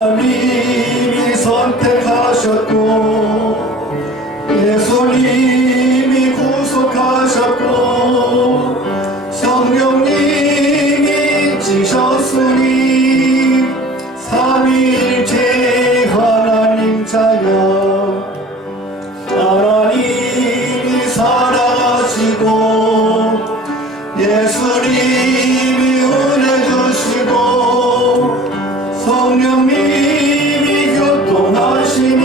하나님이 선택하셨고 예수님이 구속하셨고 성령님이 지셨으니 삼위일체 하나님 자녀 하나님이 사랑하시고 예수님이 은혜 주시고 성령님이 교통하시니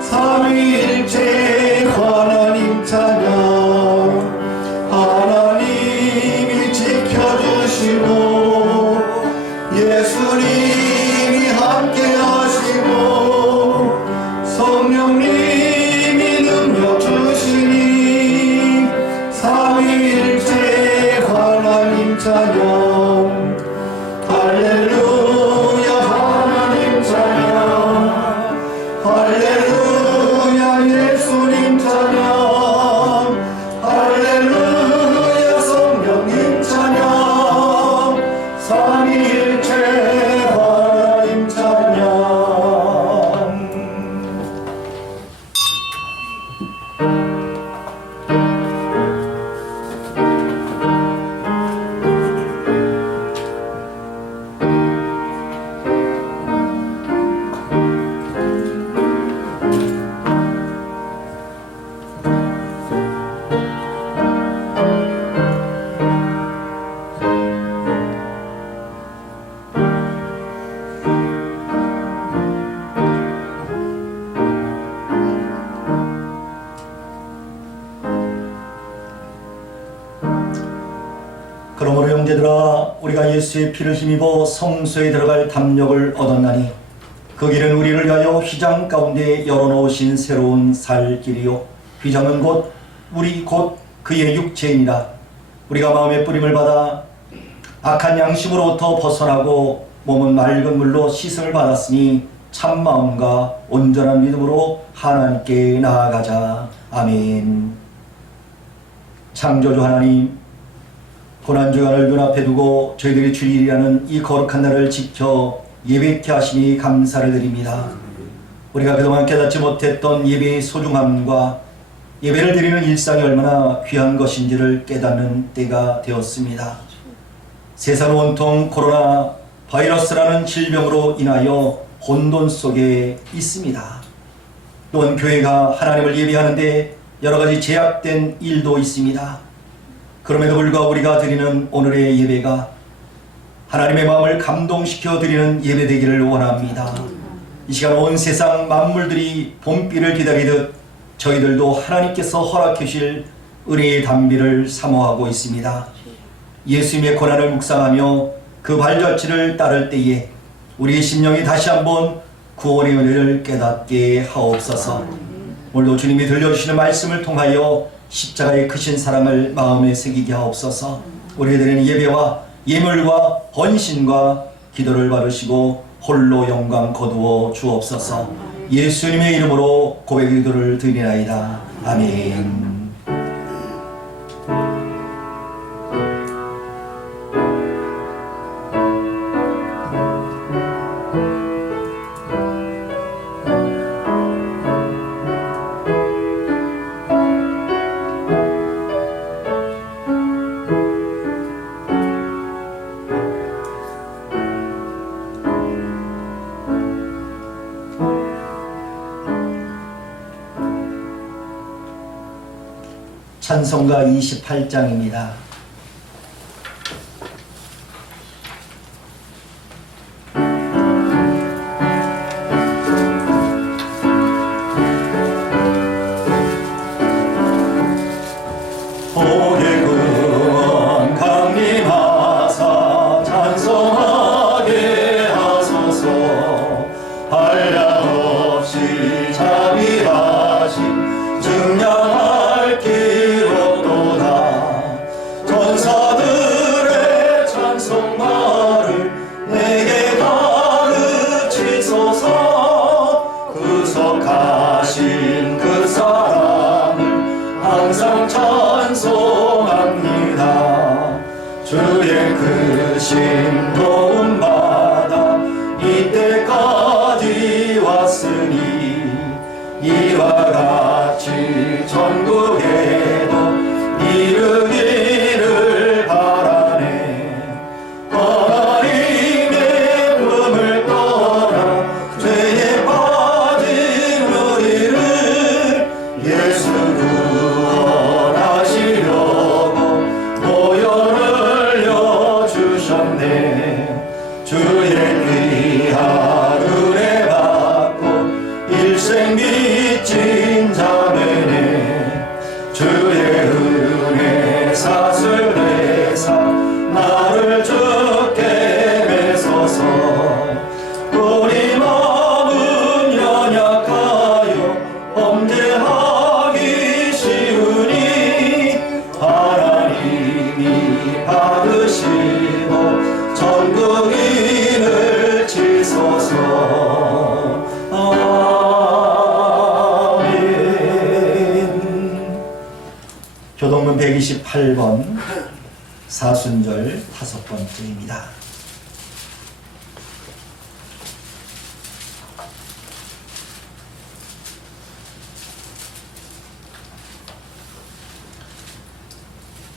삼위일체 하나님 자녀 하나님이 지켜주시고 예수님이 함께하시고 성령님이 능력 주시니 삼위일체 하나님 자녀 할렐루야 하나님 자녀 할렐루야 예수님 자녀 할렐루야 성령님 자녀 삼위일체 하나님 자녀. 그러므로 형제들아 우리가 예수의 피를 힘입어 성소에 들어갈 담력을 얻었나니 그 길은 우리를 위하여 휘장 가운데 열어놓으신 새로운 살 길이요 휘장은 곧 우리 곧 그의 육체이니라. 우리가 마음의 뿌림을 받아 악한 양심으로부터 벗어나고 몸은 맑은 물로 씻음을 받았으니 참 마음과 온전한 믿음으로 하나님께 나아가자. 아멘. 창조주 하나님, 고난주간을 눈앞에 두고 저희들이 주일이라는 이 거룩한 날을 지켜 예배케 하시니 감사를 드립니다. 우리가 그동안 깨닫지 못했던 예배의 소중함과 예배를 드리는 일상이 얼마나 귀한 것인지를 깨닫는 때가 되었습니다. 세상 온통 코로나 바이러스라는 질병으로 인하여 혼돈 속에 있습니다. 또한 교회가 하나님을 예배하는데 여러 가지 제약된 일도 있습니다. 그럼에도 불구하고 우리가 드리는 오늘의 예배가 하나님의 마음을 감동시켜 드리는 예배 되기를 원합니다. 이 시간 온 세상 만물들이 봄비를 기다리듯 저희들도 하나님께서 허락해 주실 은혜의 단비를 사모하고 있습니다. 예수님의 고난을 묵상하며 그 발자취를 따를 때에 우리의 심령이 다시 한번 구원의 은혜를 깨닫게 하옵소서. 오늘도 주님이 들려주시는 말씀을 통하여 십자가의 크신 사랑을 마음에 새기게 하옵소서. 우리가 드리는 예배와 예물과 헌신과 기도를 받으시고 홀로 영광 거두어 주옵소서. 예수님의 이름으로 고백 기도를 드리나이다. 아멘. 찬송가 28장입니다. 주의 크신 도움받아 이 이와 같이 전국에도 이르기를 바라네. 하나님의 품을 떠나 죄에 빠진 우리를 예수 구원하시려고 보혈을 여주셨네. 주의 귀한 은혜 받고 일생 믿진 자매네. 주의 은혜 사슬 내사 나를 주께 매소서. 우리 마음은 연약하여 범죄하기 쉬우니 하나님이 받으시고 전국인을 치소서. 아멘. 교동문 128번 사순절 5번째입니다.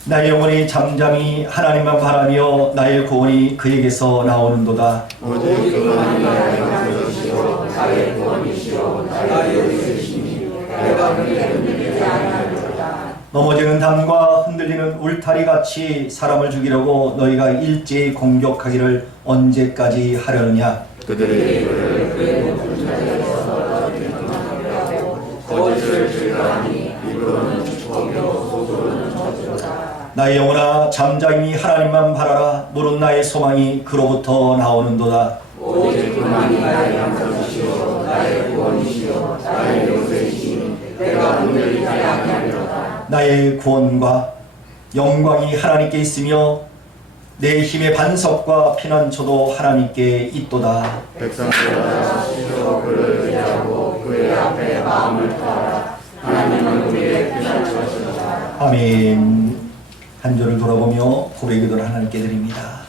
나의 영혼이 잠잠히 하나님만 바라며 나의 구원이 그에게서 나오는도다. 오직 그만이 나의 양식이시오 나의 구원이시오 나의 의지이시니 내가 그에게 흔들리지 아니하리로다. 넘어지는 담과 흔들리는 울타리 같이 사람을 죽이려고 너희가 일제히 공격하기를 언제까지 하려느냐. 그들이 그의 높은 자리에서 떠들기하고 거짓을 즐거하니 입으로는 축복이요 속으로는 저주로다. 나의 영혼아 잠잠히 하나님만 바라라. 물은 나의 소망이 그로부터 나오는도다. 오직 그만이 나의 양식이시오 나의 구원이시오 나의 요새이시니 내가 흔들리지 아니하리로다. 나의 구원과 영광이 하나님께 있으며 내 힘의 반석과 피난처도 하나님께 있도다. 백성들아 스스로 그를 의지하고 그의 앞에 마음을 다하라. 하나님은 우리의 피난처시로다. 아멘. 한 절을 돌아보며 고백기도를 하나님께 드립니다.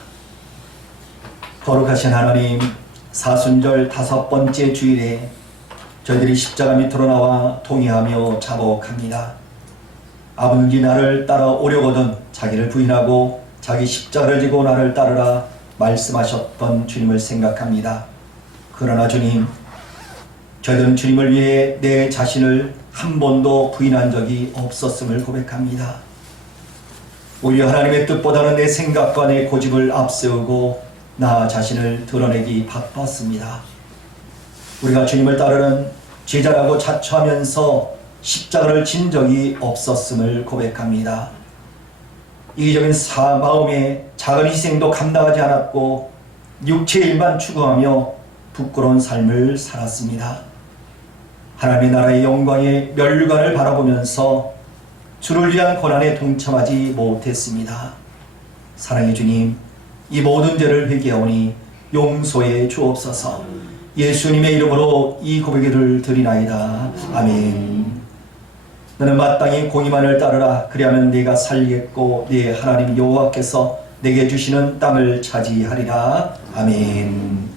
거룩하신 하나님, 사순절 5번째 주일에 저희들이 십자가 밑으로 나와 통회하며 자복합니다. 아버지 나를 따라오려거든 자기를 부인하고 자기 십자가를 지고 나를 따르라 말씀하셨던 주님을 생각합니다. 그러나 주님, 저희들은 주님을 위해 내 자신을 한 번도 부인한 적이 없었음을 고백합니다. 오히려 하나님의 뜻보다는 내 생각과 내 고집을 앞세우고 나 자신을 드러내기 바빴습니다. 우리가 주님을 따르는 제자라고 자처하면서 십자가를 진 적이 없었음을 고백합니다. 이기적인 마음의 작은 희생도 감당하지 않았고 육체의 일만 추구하며 부끄러운 삶을 살았습니다. 하나님의 나라의 영광의 멸류관을 바라보면서 주를 위한 고난에 동참하지 못했습니다. 사랑의 주님, 이 모든 죄를 회개하오니 용서해 주옵소서. 예수님의 이름으로 이 고백을 드리나이다. 아멘. 너는 마땅히 공의만을 따르라. 그리하면 네가 살겠고 네 하나님 여호와께서 내게 주시는 땅을 차지하리라. 아멘.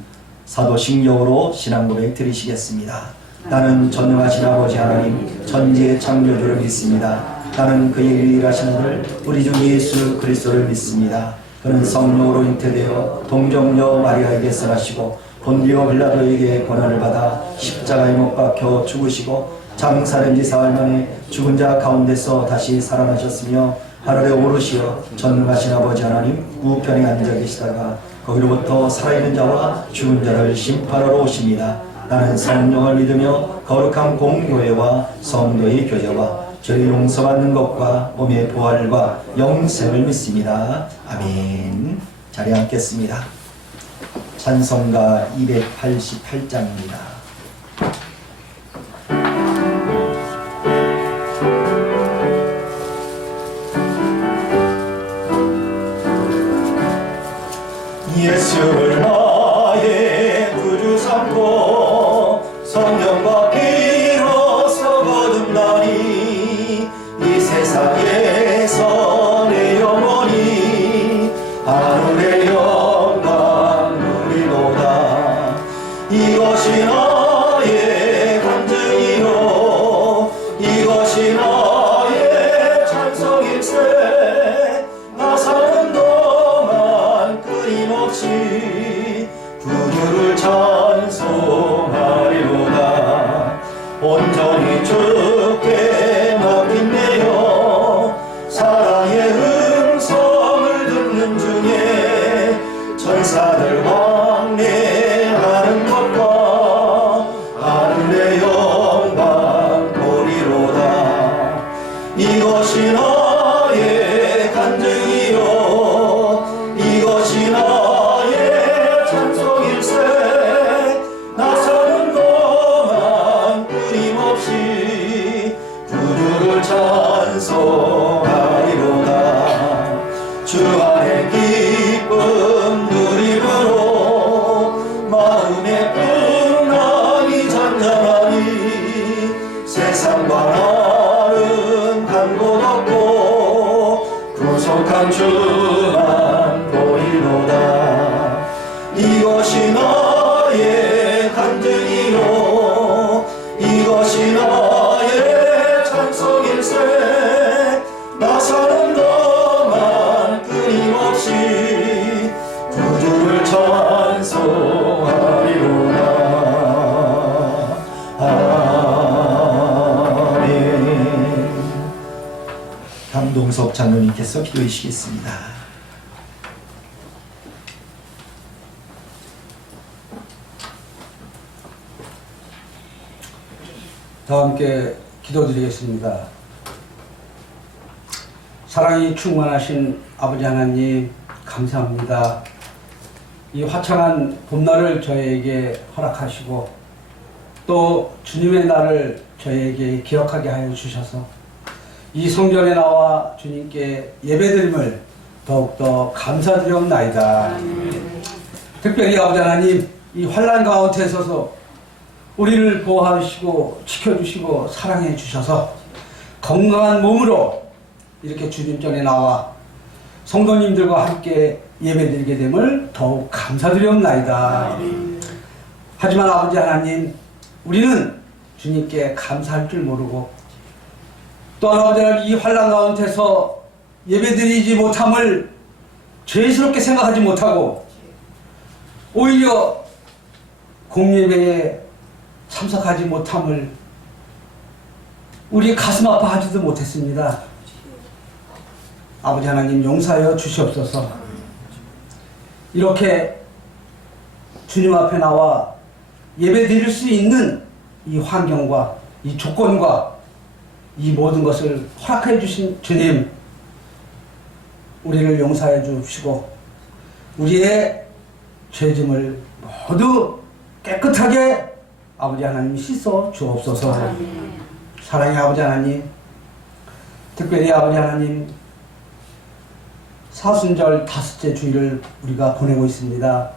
사도신경으로 신앙고백 드리시겠습니다. 나는 전능하신 아버지 하나님 천지의 창조주를 믿습니다. 나는 그의 유일하신 아들 우리 주 예수 그리스도를 믿습니다. 그는 성령으로 잉태되어 동정녀 마리아에게서 나시고 본디오 빌라도에게 고난을 받아 십자가에 못 박혀 죽으시고 장사된 지 사흘 만에 죽은 자 가운데서 다시 살아나셨으며 하늘에 오르시어 전능하신 아버지 하나님 우편에 앉아 계시다가 거기로부터 살아있는 자와 죽은 자를 심판하러 오십니다. 나는 성령을 믿으며 거룩한 공교회와 성도의 교제와 죄를 용서받는 것과 몸의 부활과 영생을 믿습니다. 아멘. 자리에 앉겠습니다. 찬송가 288장입니다. 예수를 나의 구주 삼고 성령과 비로소 거듭나니 이 세상에서 내 영혼이 하늘의 영광 누리로다. 이것이 나의 간증이요 김종석 장로님께서 기도해 주시겠습니다. 다 함께 기도드리겠습니다. 사랑이 충만하신 아버지 하나님 감사합니다. 이 화창한 봄날을 저희에게 허락하시고 또 주님의 날을 저희에게 기억하게 하여 주셔서 이 성전에 나와 주님께 예배드림을 더욱더 감사드리옵나이다. 특별히 아버지 하나님 이 환난 가운데 서서 우리를 보호하시고 지켜주시고 사랑해 주셔서 건강한 몸으로 이렇게 주님 전에 나와 성도님들과 함께 예배드리게 됨을 더욱 감사드리옵나이다. 하지만 아버지 하나님 우리는 주님께 감사할 줄 모르고 또한 아버지 하나님 이 환난 가운데서 예배드리지 못함을 죄스럽게 생각하지 못하고 오히려 공예배에 참석하지 못함을 우리 가슴 아파하지도 못했습니다. 아버지 하나님 용서하여 주시옵소서. 이렇게 주님 앞에 나와 예배 드릴 수 있는 이 환경과 이 조건과 이 모든 것을 허락해 주신 주님, 우리를 용서해 주시고 우리의 죄짐을 모두 깨끗하게 아버지 하나님 씻어 주옵소서. 사랑의 아버지 하나님, 특별히 아버지 하나님 사순절 다섯째 주일을 우리가 보내고 있습니다.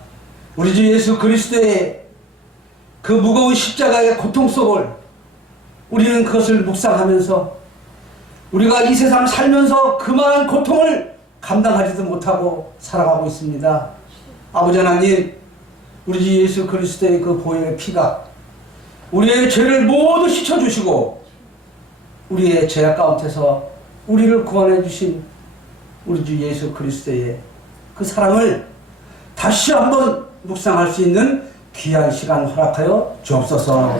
우리 주 예수 그리스도의 그 무거운 십자가의 고통 속을 우리는 그것을 묵상하면서 우리가 이 세상을 살면서 그만한 고통을 감당하지도 못하고 살아가고 있습니다. 아버지 하나님, 우리 주 예수 그리스도의 그 보혈의 피가 우리의 죄를 모두 씻어주시고 우리의 죄악 가운데서 우리를 구원해 주신 우리 주 예수 그리스도의 그 사랑을 다시 한번 묵상할 수 있는 귀한 시간 허락하여 주옵소서.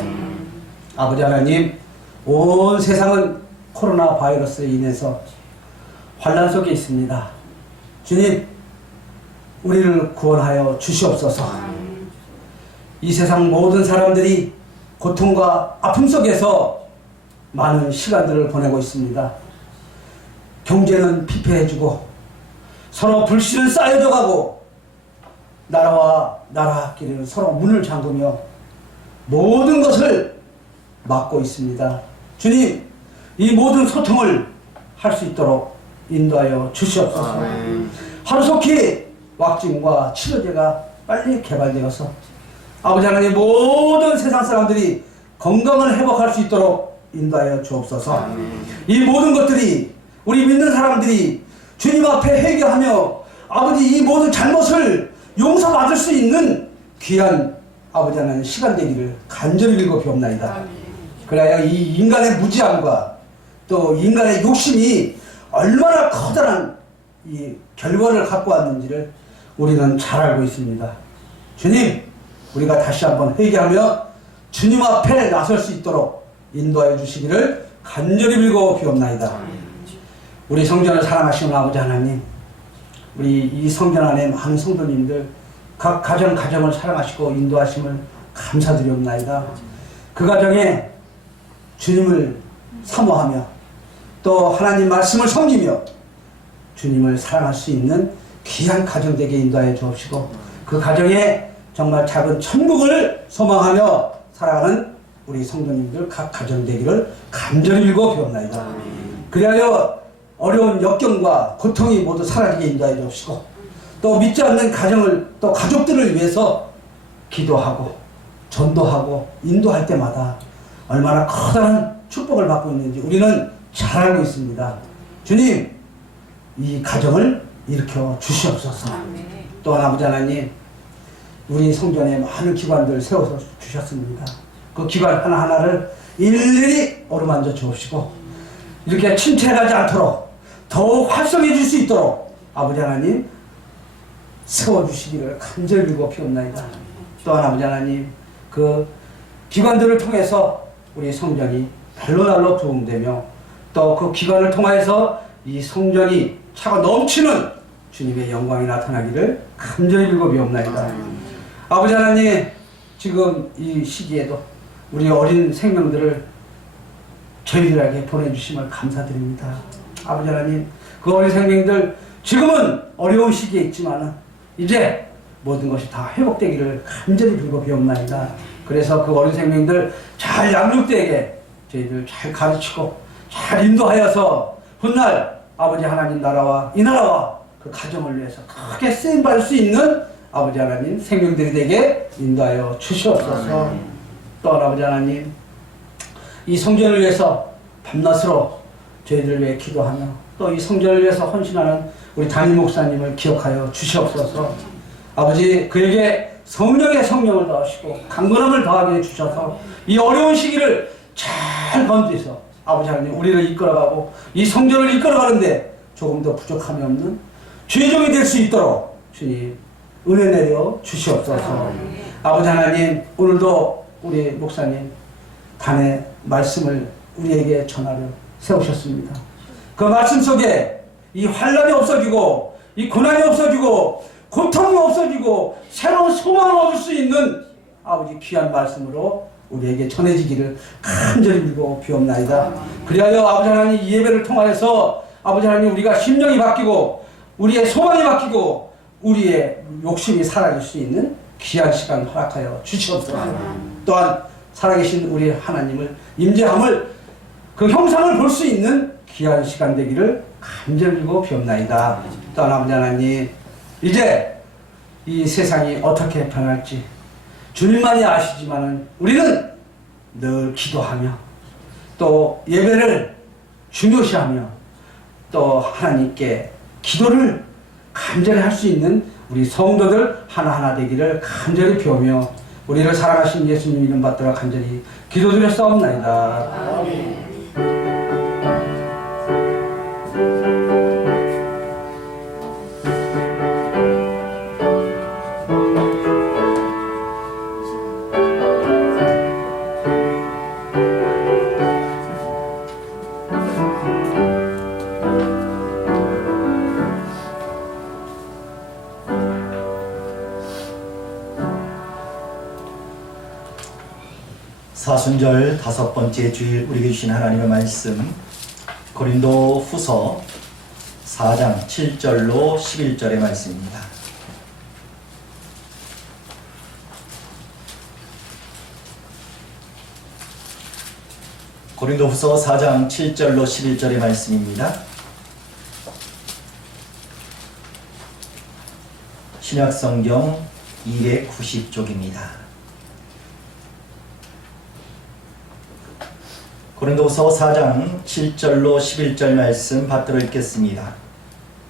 아버지 하나님, 온 세상은 코로나 바이러스에 인해서 환난 속에 있습니다. 주님, 우리를 구원하여 주시옵소서. 이 세상 모든 사람들이 고통과 아픔 속에서 많은 시간들을 보내고 있습니다. 경제는 피폐해지고 서로 불신은 쌓여져 가고 나라와 나라끼리는 서로 문을 잠그며 모든 것을 막고 있습니다. 주님, 이 모든 소통을 할 수 있도록 인도하여 주시옵소서. 하루속히 왁진과 치료제가 빨리 개발되어서 아버지 하나님 모든 세상 사람들이 건강을 회복할 수 있도록 인도하여 주옵소서. 이 모든 것들이 우리 믿는 사람들이 주님 앞에 회개하며 아버지 이 모든 잘못을 용서받을 수 있는 귀한 아버지 하나님 시간 되기를 간절히 빌고비옵나이다. 그래야 이 인간의 무지함과 또 인간의 욕심이 얼마나 커다란 이 결과를 갖고 왔는지를 우리는 잘 알고 있습니다. 주님, 우리가 다시 한번 회개하며 주님 앞에 나설 수 있도록 인도하여 주시기를 간절히 빌고 비옵나이다. 우리 성전을 사랑하시는 아버지 하나님, 우리 이 성전 안에 많은 성도님들 각 가정을 사랑하시고 인도하심을 감사드리옵나이다. 그 가정에 주님을 사모하며 또 하나님 말씀을 섬기며 주님을 사랑할 수 있는 귀한 가정 되게 인도하여 주옵시고 그 가정에 정말 작은 천국을 소망하며 살아가는 우리 성도님들 각 가정 되기를 간절히 빌고 비옵나이다. 그리하여 어려운 역경과 고통이 모두 사라지게 인도하여 주옵시고 또 믿지 않는 가정을 또 가족들을 위해서 기도하고 전도하고 인도할 때마다 얼마나 커다란 축복을 받고 있는지 우리는 잘 알고 있습니다. 주님, 이 가정을 일으켜 주시옵소서. 또한 아버지 하나님, 우리 성전에 많은 기관들 세워서 주셨습니다. 그 기관 하나하나를 일일이 어루만져 주옵시고 이렇게 침체하지 않도록 더욱 활성해질 수 있도록 아버지 하나님 세워주시기를 간절히 빌고 피옵나이다. 또한 아버지 하나님, 그 기관들을 통해서 우리 성전이 날로 날로 도움되며 또 그 기관을 통해서 이 성전이 차고 넘치는 주님의 영광이 나타나기를 간절히 빌고비옵나이다. 아버지 하나님, 지금 이 시기에도 우리 어린 생명들을 저희들에게 보내주심을 감사드립니다. 아버지 하나님, 그 어린 생명들 지금은 어려운 시기에 있지만 이제 모든 것이 다 회복되기를 간절히 빌고비옵나이다. 그래서 그 어린 생명들 잘 양육되게 저희들 잘 가르치고 잘 인도하여서 훗날 아버지 하나님 나라와 이 나라와 그 가정을 위해서 크게 쓰임받을 수 있는 아버지 하나님 생명들이 되게 인도하여 주시옵소서. 또한 아버지 하나님, 이 성전을 위해서 밤낮으로 저희들을 위해 기도하며 또 이 성전을 위해서 헌신하는 우리 담임 목사님을 기억하여 주시옵소서. 아버지, 그에게 성령의 성령을 더하시고 강건함을 더하게 해주셔서 이 어려운 시기를 잘 건드려서 아버지 하나님 우리를 이끌어가고 이 성전을 이끌어가는데 조금 더 부족함이 없는 주의종이 될 수 있도록 주님 은혜 내려 주시옵소서. 아버지 하나님, 오늘도 우리 목사님 단의 말씀을 우리에게 전하려 세우셨습니다. 그 말씀 속에 이 환란이 없어지고 이 고난이 없어지고 고통이 없어지고 새로운 소망을 얻을 수 있는 아버지 귀한 말씀으로 우리에게 전해지기를 간절히 빌고 비옵나이다. 그리하여 아버지 하나님 이 예배를 통하여서 아버지 하나님 우리가 심령이 바뀌고 우리의 소망이 바뀌고 우리의 욕심이 사라질 수 있는 귀한 시간 허락하여 주시옵소서. 또한 살아계신 우리 하나님을 임재함을 그 형상을 볼 수 있는 귀한 시간 되기를 간절히 빌고 비옵나이다. 또한 아버지 하나님, 이제 이 세상이 어떻게 변할지 주님만이 아시지만은 우리는 늘 기도하며 또 예배를 중요시하며 또 하나님께 기도를 간절히 할 수 있는 우리 성도들 하나하나 되기를 간절히 비우며 우리를 사랑하신 예수님 이름 받들어 간절히 기도드렸사옵나이다. 사순절 5번째 주일 우리에게 주신 하나님의 말씀 고린도 후서 4장 7절로 11절의 말씀입니다. 고린도 후서 4장 7절로 11절의 말씀입니다. 신약성경 290쪽입니다. 고린도후서 4장 7절로 11절 말씀 받들어 읽겠습니다.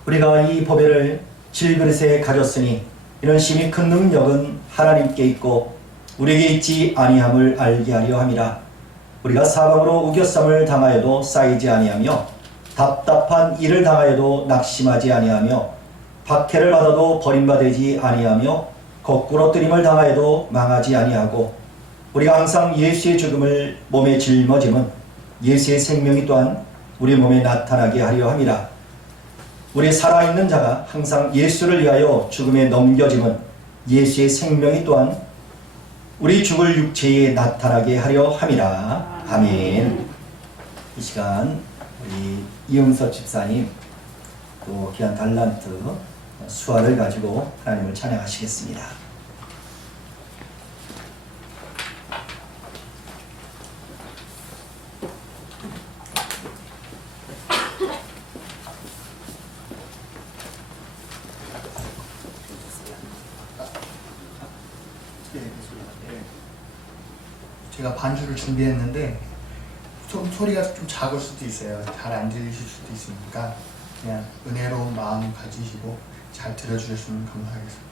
우리가 이 보배를 질그릇에 가졌으니 이런 심히 큰 능력은 하나님께 있고 우리에게 있지 아니함을 알게 하려 함이라. 우리가 사방으로 우겨쌈을 당하여도 쌓이지 아니하며 답답한 일을 당하여도 낙심하지 아니하며 박해를 받아도 버림받지 아니하며 거꾸로 뜨림을 당하여도 망하지 아니하고 우리가 항상 예수의 죽음을 몸에 짊어짐은 예수의 생명이 또한 우리 몸에 나타나게 하려 함이라. 우리 살아있는 자가 항상 예수를 위하여 죽음에 넘겨짐은 예수의 생명이 또한 우리 죽을 육체에 나타나게 하려 함이라. 아멘. 이 시간 우리 이용섭 집사님 또 귀한 달란트 수화를 가지고 하나님을 찬양하시겠습니다. 제가 반주를 준비했는데 좀 소리가 좀 작을 수도 있어요. 잘 안 들리실 수도 있으니까 그냥 은혜로운 마음 가지시고 잘 들어주셨으면 감사하겠습니다.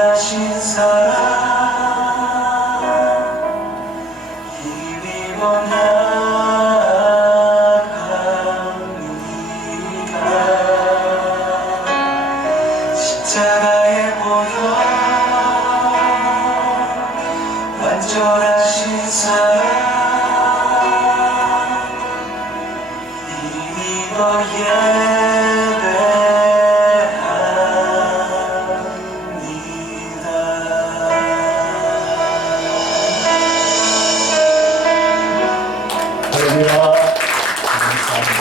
완전하신 사랑 힘입어 나갑니다. 십자가에 보여 완전하신 사랑 힘입어 할렐루야. 감사합니다.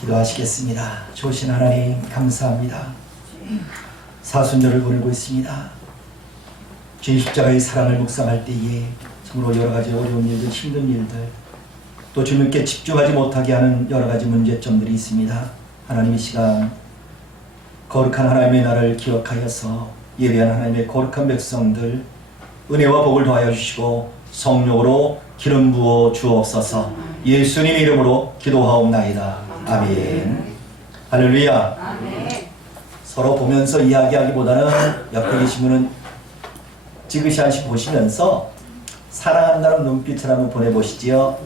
기도하시겠습니다. 좋으신 하나님 감사합니다. 사순절을 보내고 있습니다. 주의 십자가의 사랑을 묵상할 때에 참으로 여러 가지 어려운 일들, 힘든 일들, 또 주님께 집중하지 못하게 하는 여러 가지 문제점들이 있습니다. 하나님 이 시간 거룩한 하나님의 날을 기억하여서 예배한 하나님의 거룩한 백성들 은혜와 복을 더하여 주시고 성령으로 기름 부어 주옵소서. 예수님 이름으로 기도하옵나이다. 아멘. 할렐루야. 아멘. 서로 보면서 이야기하기보다는 옆에 계신 분은 지그시 한씩 보시면서 사랑한다는 눈빛을 한번 보내보시지요.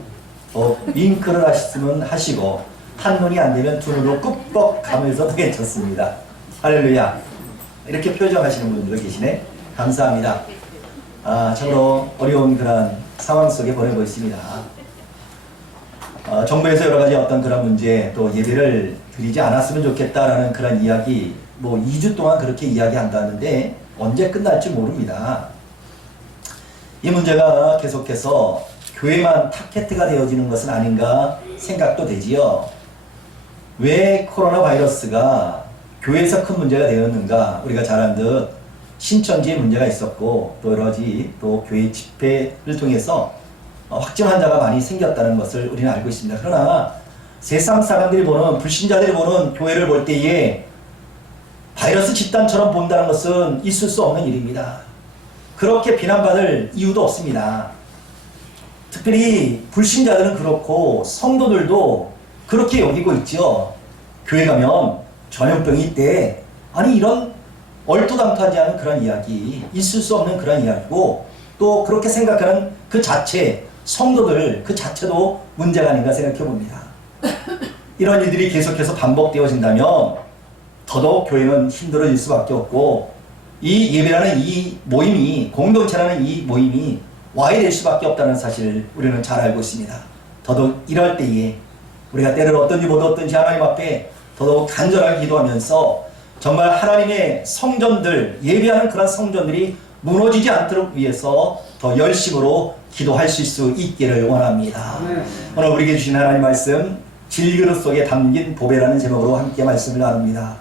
윙크를 하시면 하시고 한눈이 안 되면 두 눈으로 꾹뻑 감으셔도 괜찮습니다. 할렐루야. 이렇게 표정하시는 분들도 계시네. 감사합니다. 참으로 어려운 그런 상황 속에 보내고 있습니다. 정부에서 여러 가지 어떤 그런 문제, 또 예배를 드리지 않았으면 좋겠다라는 그런 이야기, 2주 동안 그렇게 이야기한다는데 언제 끝날지 모릅니다. 이 문제가 계속해서 교회만 타겟가 되어지는 것은 아닌가 생각도 되지요. 왜 코로나 바이러스가 교회에서 큰 문제가 되었는가? 우리가 잘 안 듯 신천지에 문제가 있었고 또 여러 가지 또 교회 집회를 통해서 확진 환자가 많이 생겼다는 것을 우리는 알고 있습니다. 그러나 세상 사람들이 보는, 불신자들이 보는 교회를 볼 때에 바이러스 집단처럼 본다는 것은 있을 수 없는 일입니다. 그렇게 비난받을 이유도 없습니다. 특별히 불신자들은 그렇고 성도들도 그렇게 여기고 있죠. 교회 가면 전염병이 있대. 아니 이런 얼토당토하지 않은 그런 이야기, 있을 수 없는 그런 이야기고 또 그렇게 생각하는 그 자체, 성도들 그 자체도 문제가 아닌가 생각해 봅니다. 이런 일들이 계속해서 반복되어진다면 더더욱 교회는 힘들어질 수밖에 없고 이 예배라는 이 모임이, 공동체라는 이 모임이 와해될 수밖에 없다는 사실을 우리는 잘 알고 있습니다. 더더욱 이럴 때에 우리가 때를 어떤지 못 어떤지 하나님 앞에 더더욱 간절하게 기도하면서 정말 하나님의 성전들, 예배하는 그런 성전들이 무너지지 않도록 위해서 더 열심으로 기도할 수 있기를 원합니다. 오늘 우리에게 주신 하나님 말씀, 질그릇 속에 담긴 보배라는 제목으로 함께 말씀을 나눕니다.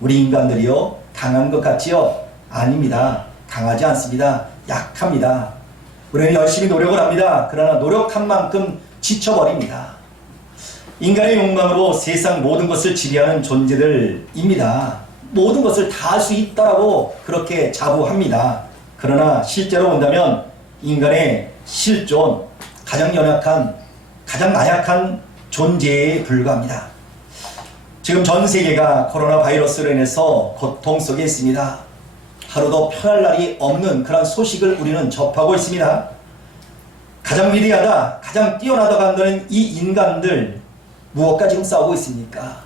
우리 인간들이요 강한 것 같지요? 아닙니다. 강하지 않습니다. 약합니다. 우리는 열심히 노력을 합니다. 그러나 노력한 만큼 지쳐버립니다. 인간의 욕망으로 세상 모든 것을 지배하는 존재들입니다. 모든 것을 다 할 수 있다라고 그렇게 자부합니다. 그러나 실제로 본다면 인간의 실존, 가장 연약한, 가장 나약한 존재에 불과합니다. 지금 전 세계가 코로나 바이러스로 인해서 고통 속에 있습니다. 하루도 편할 날이 없는 그런 소식을 우리는 접하고 있습니다. 가장 위대하다, 가장 뛰어나다고 한다는 이 인간들 무엇과 지금 싸우고 있습니까?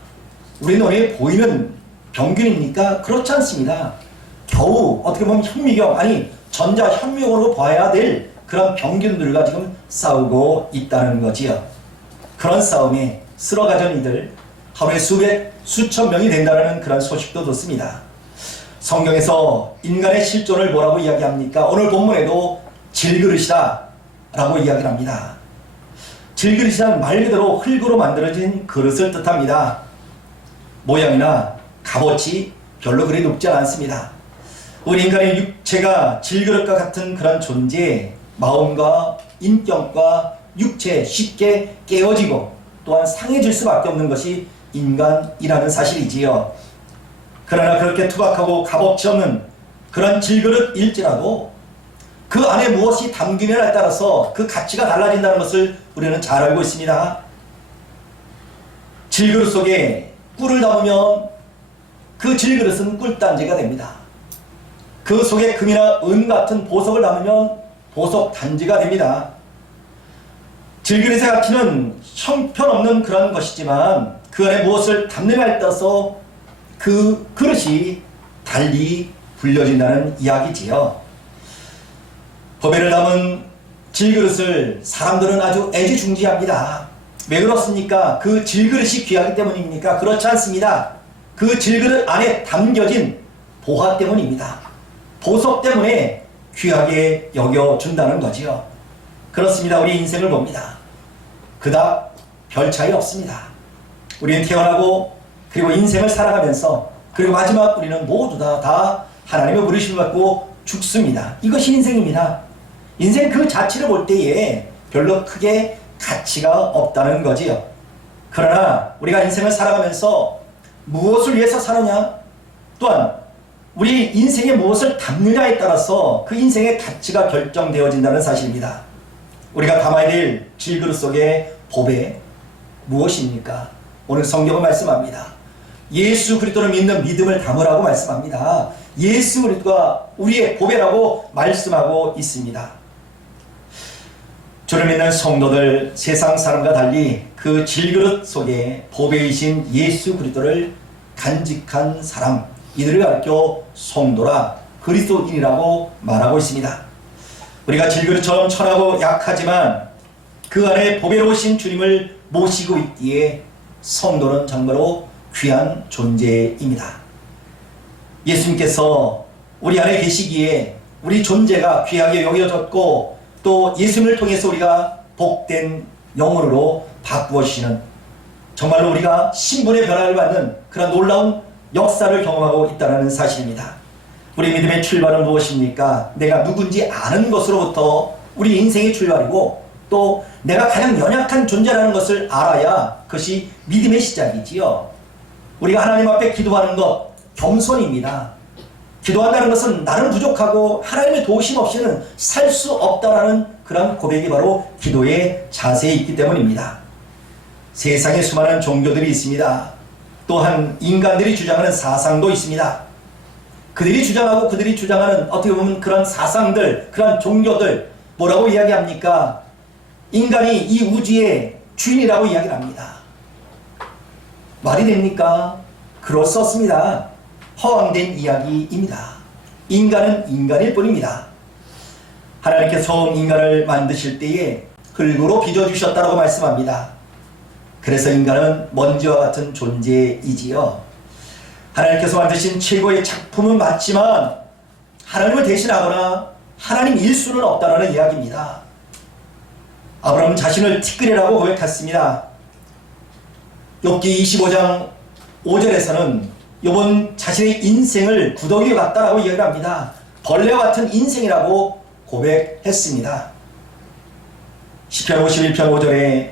우리 눈에 보이는 병균입니까? 그렇지 않습니다. 겨우 어떻게 보면 현미경, 아니 전자현미경으로 봐야 될 그런 병균들과 지금 싸우고 있다는 거지요. 그런 싸움에 쓸어가전 이들 하루에 수천 명이 된다는 그런 소식도 듣습니다. 성경에서 인간의 실존을 뭐라고 이야기합니까? 오늘 본문에도 질그릇이다 라고 이야기를 합니다. 질그릇이란 말 그대로 흙으로 만들어진 그릇을 뜻합니다. 모양이나 값어치 별로 그리 높지 않습니다. 우리 인간의 육체가 질그릇과 같은 그런 존재, 마음과 인격과 육체 쉽게 깨어지고 또한 상해질 수밖에 없는 것이 인간이라는 사실이지요. 그러나 그렇게 투박하고 값어치 없는 그런 질그릇일지라도 그 안에 무엇이 담기냐에 따라서 그 가치가 달라진다는 것을 우리는 잘 알고 있습니다. 질그릇 속에 꿀을 담으면 그 질그릇은 꿀단지가 됩니다. 그 속에 금이나 은 같은 보석을 담으면 보석 단지가 됩니다. 질그릇의 가치는 형편없는 그런 것이지만 그 안에 무엇을 담느냐에 따라서 그 그릇이 달리 불려진다는 이야기지요. 법회를 담은 질그릇을 사람들은 아주 애지중지합니다. 왜 그렇습니까? 그 질그릇이 귀하기 때문입니까? 그렇지 않습니다. 그 질그릇 안에 담겨진 보화 때문입니다. 보석 때문에 귀하게 여겨준다는 거지요. 그렇습니다. 우리 인생을 봅니다. 그닥 별 차이 없습니다. 우리는 태어나고 그리고 인생을 살아가면서 그리고 마지막 우리는 모두 다 하나님의 부르심을 받고 죽습니다. 이것이 인생입니다. 인생 그 자체를 볼 때에 별로 크게 가치가 없다는 거지요. 그러나 우리가 인생을 살아가면서 무엇을 위해서 사느냐, 또한 우리 인생에 무엇을 담느냐에 따라서 그 인생의 가치가 결정되어진다는 사실입니다. 우리가 담아야 될 질그릇 속의 보배 무엇입니까? 오늘 성경은 말씀합니다. 예수 그리스도를 믿는 믿음을 담으라고 말씀합니다. 예수 그리스도가 우리의 보배라고 말씀하고 있습니다. 주를 믿는 성도들, 세상 사람과 달리 그 질그릇 속에 보배이신 예수 그리스도를 간직한 사람, 이들을 가르쳐 성도라, 그리스도인이라고 말하고 있습니다. 우리가 질그릇처럼 천하고 약하지만 그 안에 보배로우신 주님을 모시고 있기에 성도는 정말로 귀한 존재입니다. 예수님께서 우리 안에 계시기에 우리 존재가 귀하게 여겨졌고 또 예수님을 통해서 우리가 복된 영혼으로 바꾸어주시는, 정말로 우리가 신분의 변화를 받는 그런 놀라운 역사를 경험하고 있다는 사실입니다. 우리 믿음의 출발은 무엇입니까? 내가 누군지 아는 것으로부터 우리 인생의 출발이고 또 내가 가장 연약한 존재라는 것을 알아야 그것이 믿음의 시작이지요. 우리가 하나님 앞에 기도하는 것, 겸손입니다. 기도한다는 것은 나는 부족하고 하나님의 도우심 없이는 살 수 없다라는 그런 고백이 바로 기도의 자세에 있기 때문입니다. 세상에 수많은 종교들이 있습니다. 또한 인간들이 주장하는 사상도 있습니다. 그들이 주장하고 그들이 주장하는 어떻게 보면 그런 사상들, 그런 종교들 뭐라고 이야기합니까? 인간이 이 우주의 주인이라고 이야기를 합니다. 말이 됩니까? 그럴 수 없습니다. 허황된 이야기입니다. 인간은 인간일 뿐입니다. 하나님께서 처음 인간을 만드실 때에 흙으로 빚어주셨다고 말씀합니다. 그래서 인간은 먼지와 같은 존재이지요. 하나님께서 만드신 최고의 작품은 맞지만 하나님을 대신하거나 하나님일 수는 없다는 이야기입니다. 아브라함은 자신을 티끌이라고 고백했습니다. 욥기 25장 5절에서는 욥은 자신의 인생을 구더기에 같다라고 이야기를 합니다. 벌레와 같은 인생이라고 고백했습니다. 시편 51편 5절에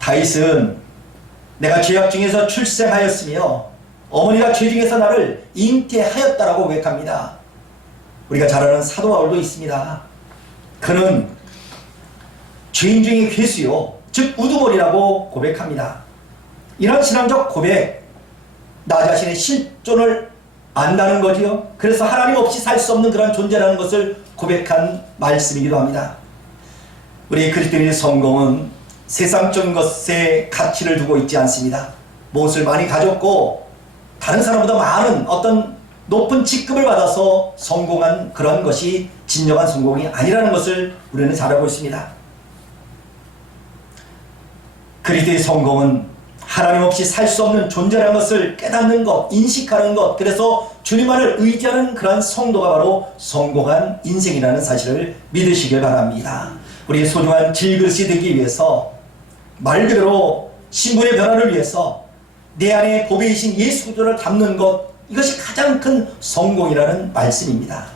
다윗은 내가 죄악 중에서 출생하였으며 어머니가 죄 중에서 나를 잉태하였다라고 고백합니다. 우리가 잘 아는 사도 바울도 있습니다. 그는 죄인 중에 괴수요, 즉 우두머리라고 고백합니다. 이런 신앙적 고백, 나 자신의 실존을 안다는 거지요. 그래서 하나님 없이 살 수 없는 그런 존재라는 것을 고백한 말씀이기도 합니다. 우리 그리스도인의 성공은 세상적인 것에 가치를 두고 있지 않습니다. 무엇을 많이 가졌고 다른 사람보다 많은 어떤 높은 직급을 받아서 성공한 그런 것이 진정한 성공이 아니라는 것을 우리는 잘 알고 있습니다. 그리스도의 성공은 하나님 없이 살 수 없는 존재라는 것을 깨닫는 것, 인식하는 것, 그래서 주님만을 의지하는 그러한 성도가 바로 성공한 인생이라는 사실을 믿으시길 바랍니다. 우리의 소중한 질그릇이 되기 위해서, 말 그대로 신분의 변화를 위해서 내 안에 보배이신 예수 그리스도를 담는 것, 이것이 가장 큰 성공이라는 말씀입니다.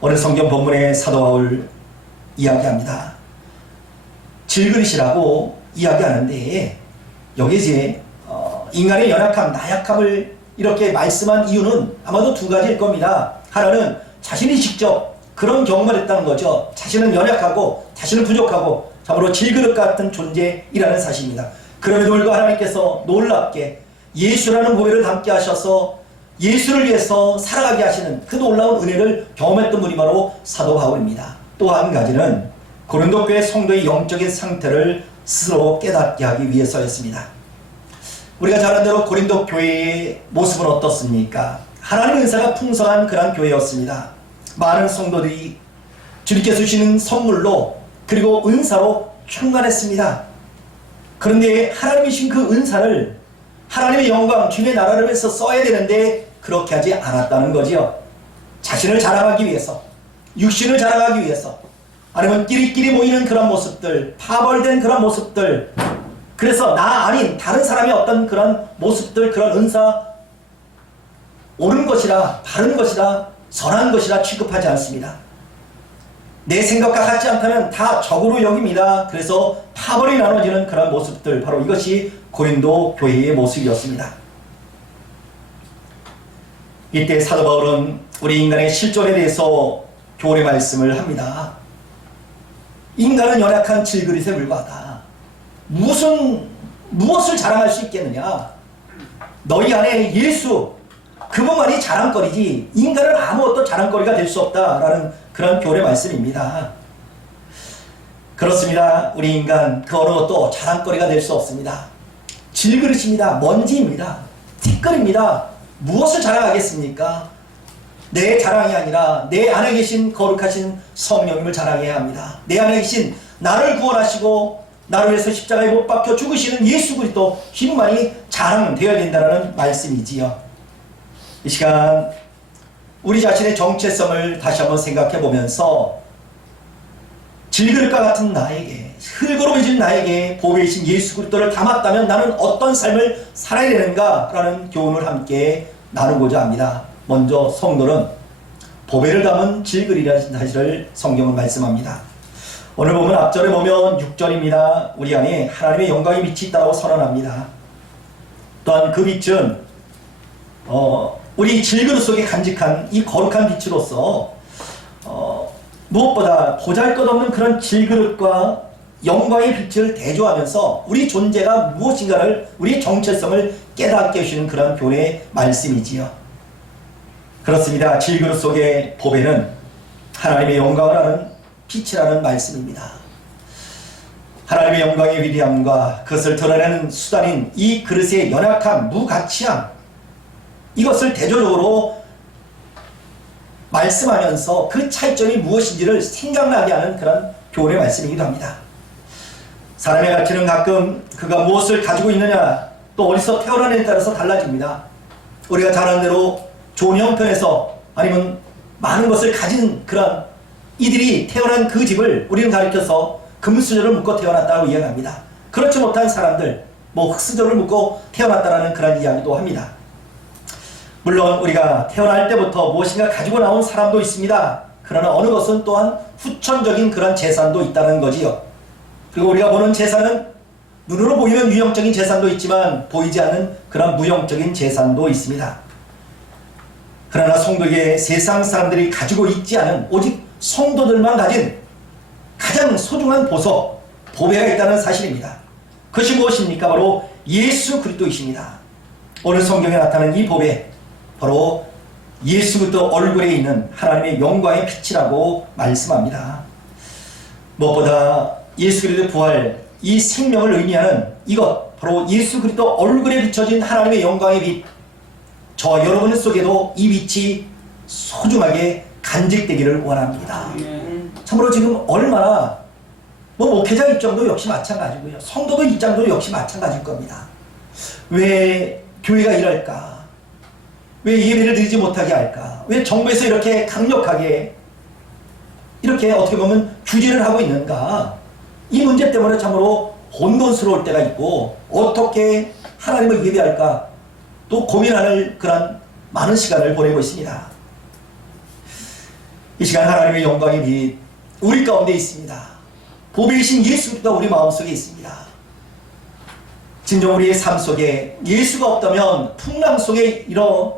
오늘 성경 본문의 사도 바울 이야기합니다. 질그릇이라고 이야기하는데 여기에 이제 인간의 연약함, 나약함을 이렇게 말씀한 이유는 아마도 두 가지일 겁니다. 하나는 자신이 직접 그런 경험을 했다는 거죠. 자신은 연약하고 자신은 부족하고 참으로 질그릇 같은 존재이라는 사실입니다. 그럼에도 불구하고 하나님께서 놀랍게 예수라는 보배를 담게 하셔서 예수를 위해서 살아가게 하시는 그 놀라운 은혜를 경험했던 분이 바로 사도 바울입니다. 또 한 가지는 고린도 교회 성도의 영적인 상태를 스스로 깨닫게 하기 위해서였습니다. 우리가 잘 아는 대로 고린도 교회의 모습은 어떻습니까? 하나님의 은사가 풍성한 그런 교회였습니다. 많은 성도들이 주님께서 주시는 선물로 그리고 은사로 충만했습니다. 그런데 하나님이 주신 그 은사를 하나님의 영광, 주님의 나라를 위해서 써야 되는데 그렇게 하지 않았다는 거지요. 자신을 자랑하기 위해서, 육신을 자랑하기 위해서, 아니면 끼리끼리 모이는 그런 모습들, 파벌된 그런 모습들, 그래서 나 아닌 다른 사람의 어떤 그런 모습들, 그런 은사, 옳은 것이라, 바른 것이라, 선한 것이라 취급하지 않습니다. 내 생각과 같지 않다면 다 적으로 여깁니다. 그래서 파벌이 나눠지는 그런 모습들, 바로 이것이 고린도 교회의 모습이었습니다. 이때 사도 바울은 우리 인간의 실존에 대해서 교훈의 말씀을 합니다. 인간은 연약한 질그릇에 불과하다. 무엇을 자랑할 수 있겠느냐? 너희 안에 예수, 그분만이 자랑거리지 인간은 아무것도 자랑거리가 될 수 없다라는 그런 교훈의 말씀입니다. 그렇습니다. 우리 인간 그 어느 것도 자랑거리가 될 수 없습니다. 질그릇입니다. 먼지입니다. 티끌입니다. 무엇을 자랑하겠습니까? 내 자랑이 아니라 내 안에 계신 거룩하신 성령님을 자랑해야 합니다. 내 안에 계신 나를 구원하시고 나를 위해서 십자가에 못 박혀 죽으시는 예수 그리스도 힘만이 자랑되어야 된다는 말씀이지요. 이 시간 우리 자신의 정체성을 다시 한번 생각해 보면서 질그릇과 같은 나에게, 흙으로 빚은 나에게 보배이신 예수 그리스도를 담았다면 나는 어떤 삶을 살아야 되는가라는 교훈을 함께 나누고자 합니다. 먼저 성도는 보배를 담은 질그릇이라는 사실을 성경은 말씀합니다. 오늘 보면 앞절에 보면 6절입니다. 우리 안에 하나님의 영광의 빛이 있다고 선언합니다. 또한 그 빛은 우리 질그릇 속에 간직한 이 거룩한 빛으로서 무엇보다 보잘것없는 그런 질그릇과 영광의 빛을 대조하면서 우리 존재가 무엇인가를, 우리의 정체성을 깨닫게 해주시는 그런 교훈의 말씀이지요. 그렇습니다. 질그릇 속의 보배는 하나님의 영광을 하는 빛이라는 말씀입니다. 하나님의 영광의 위대함과 그것을 드러내는 수단인 이 그릇의 연약함, 무가치함, 이것을 대조적으로 말씀하면서 그 차이점이 무엇인지를 생각나게 하는 그런 교훈의 말씀이기도 합니다. 사람의 가치는 가끔 그가 무엇을 가지고 있느냐, 또 어디서 태어나느냐에 따라서 달라집니다. 우리가 잘 아는 대로 좋은 형편에서 아니면 많은 것을 가진 그런 이들이 태어난 그 집을 우리는 가리켜서 금수저를 묶고 태어났다고 이야기합니다. 그렇지 못한 사람들, 흙수저를 묶고 태어났다라는 그런 이야기도 합니다. 물론 우리가 태어날 때부터 무엇인가 가지고 나온 사람도 있습니다. 그러나 어느 것은 또한 후천적인 그런 재산도 있다는 거지요. 그리고 우리가 보는 재산은 눈으로 보이는 유형적인 재산도 있지만 보이지 않는 그런 무형적인 재산도 있습니다. 그러나 성도에게 세상 사람들이 가지고 있지 않은 오직 성도들만 가진 가장 소중한 보석, 보배가 있다는 사실입니다. 그것이 무엇입니까? 바로 예수 그리스도이십니다. 오늘 성경에 나타나는 이 보배, 바로 예수 그리스도 얼굴에 있는 하나님의 영광의 빛이라고 말씀합니다. 무엇보다 예수 그리스도의 부활, 이 생명을 의미하는 이것, 바로 예수 그리스도 얼굴에 비춰진 하나님의 영광의 빛, 저 여러분 속에도 이 빛이 소중하게 간직되기를 원합니다. 참으로 지금 얼마나 목회자 입장도 역시 마찬가지고요. 성도도 입장도 역시 마찬가지일 겁니다. 왜 교회가 이럴까? 왜 예배를 드리지 못하게 할까? 왜 정부에서 이렇게 강력하게 이렇게 어떻게 보면 규제를 하고 있는가? 이 문제 때문에 참으로 혼돈스러울 때가 있고 어떻게 하나님을 예배할까? 또 고민하는 그런 많은 시간을 보내고 있습니다. 이 시간 하나님의 영광의 빛 우리 가운데 있습니다. 보배이신 예수 그리스도가 우리 마음속에 있습니다. 진정 우리의 삶 속에 예수가 없다면 풍랑 속에 이런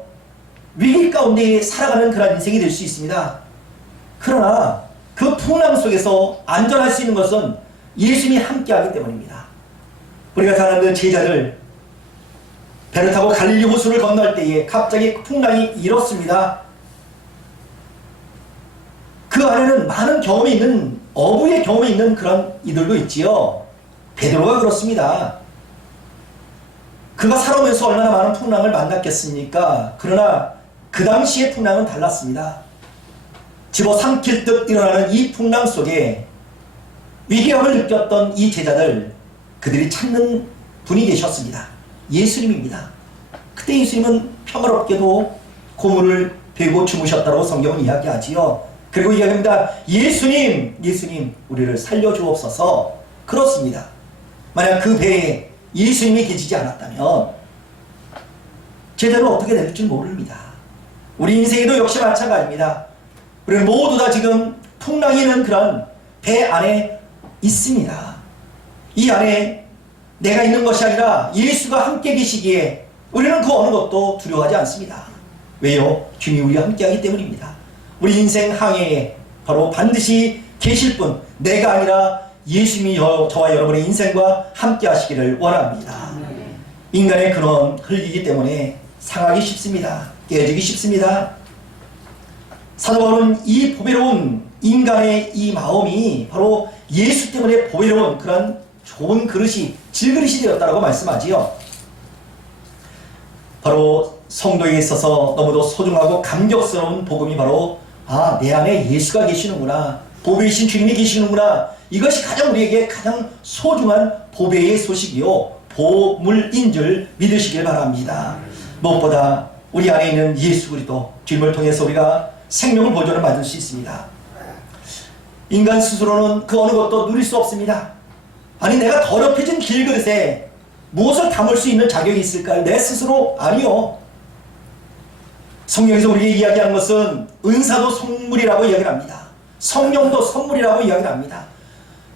위기 가운데 살아가는 그런 인생이 될 수 있습니다. 그러나 그 풍랑 속에서 안전할 수 있는 것은 예수님이 함께하기 때문입니다. 우리가 잘 아는 제자들, 배를 타고 갈릴리 호수를 건널 때에 갑자기 풍랑이 일었습니다. 그 안에는 많은 경험이 있는, 어부의 경험이 있는 그런 이들도 있지요. 베드로가 그렇습니다. 그가 살아오면서 얼마나 많은 풍랑을 만났겠습니까? 그러나 그 당시의 풍랑은 달랐습니다. 집어삼킬 듯 일어나는 이 풍랑 속에 위기감을 느꼈던 이 제자들, 그들이 찾는 분이 계셨습니다. 예수님입니다. 그때 예수님은 평화롭게도 고물을 베고 주무셨다고 성경은 이야기하지요. 그리고 이야기합니다. 예수님, 예수님, 우리를 살려주옵소서. 그렇습니다. 만약 그 배에 예수님이 계시지 않았다면 제대로 어떻게 될지 모릅니다. 우리 인생에도 역시 마찬가지입니다. 우리는 모두 다 지금 풍랑이 있는 그런 배 안에 있습니다. 이 안에 내가 있는 것이 아니라 예수가 함께 계시기에 우리는 그 어느 것도 두려워하지 않습니다. 왜요? 주님이 우리와 함께하기 때문입니다. 우리 인생 항해에 바로 반드시 계실 분, 내가 아니라 예수님이 저와 여러분의 인생과 함께 하시기를 원합니다. 인간의 근원 흘리기 때문에 상하기 쉽습니다. 깨지기 쉽습니다. 사도 바울은 이 보배로운 인간의 이 마음이 바로 예수 때문에 보배로운 그런 좋은 그릇이, 질그릇이 되었다고 말씀하지요. 바로 성도에게 있어서 너무도 소중하고 감격스러운 복음이 바로 내 안에 예수가 계시는구나, 보배이신 주님이 계시는구나, 이것이 가장 우리에게 가장 소중한 보배의 소식이요 보물인 줄 믿으시길 바랍니다. 무엇보다 우리 안에 있는 예수 그리스도 주님을 통해서 우리가 생명을 보존을 받을 수 있습니다. 인간 스스로는 그 어느 것도 누릴 수 없습니다. 아니, 내가 더럽혀진 길그릇에 무엇을 담을 수 있는 자격이 있을까요? 내 스스로? 아니요. 성경에서 우리에게 이야기하는 것은 은사도 선물이라고 이야기를 합니다. 성령도 선물이라고 이야기를 합니다.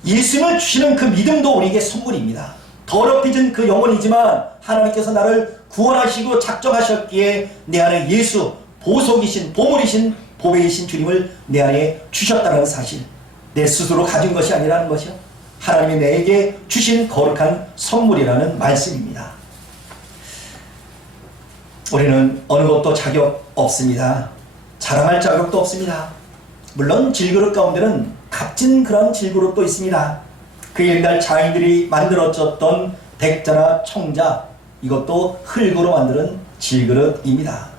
예수님을 주시는 그 믿음도 우리에게 선물입니다. 더럽혀진 그 영혼이지만 하나님께서 나를 구원하시고 작정하셨기에 내 안에 예수, 보석이신, 보물이신, 보배이신 주님을 내 안에 주셨다는 사실, 내 스스로 가진 것이 아니라는 것이요, 하나님이 내게 주신 거룩한 선물이라는 말씀입니다. 우리는 어느 것도 자격 없습니다. 자랑할 자격도 없습니다. 물론 질그릇 가운데는 값진 그런 질그릇도 있습니다. 그 옛날 장인들이 만들어졌던 백자나 청자, 이것도 흙으로 만드는 질그릇입니다.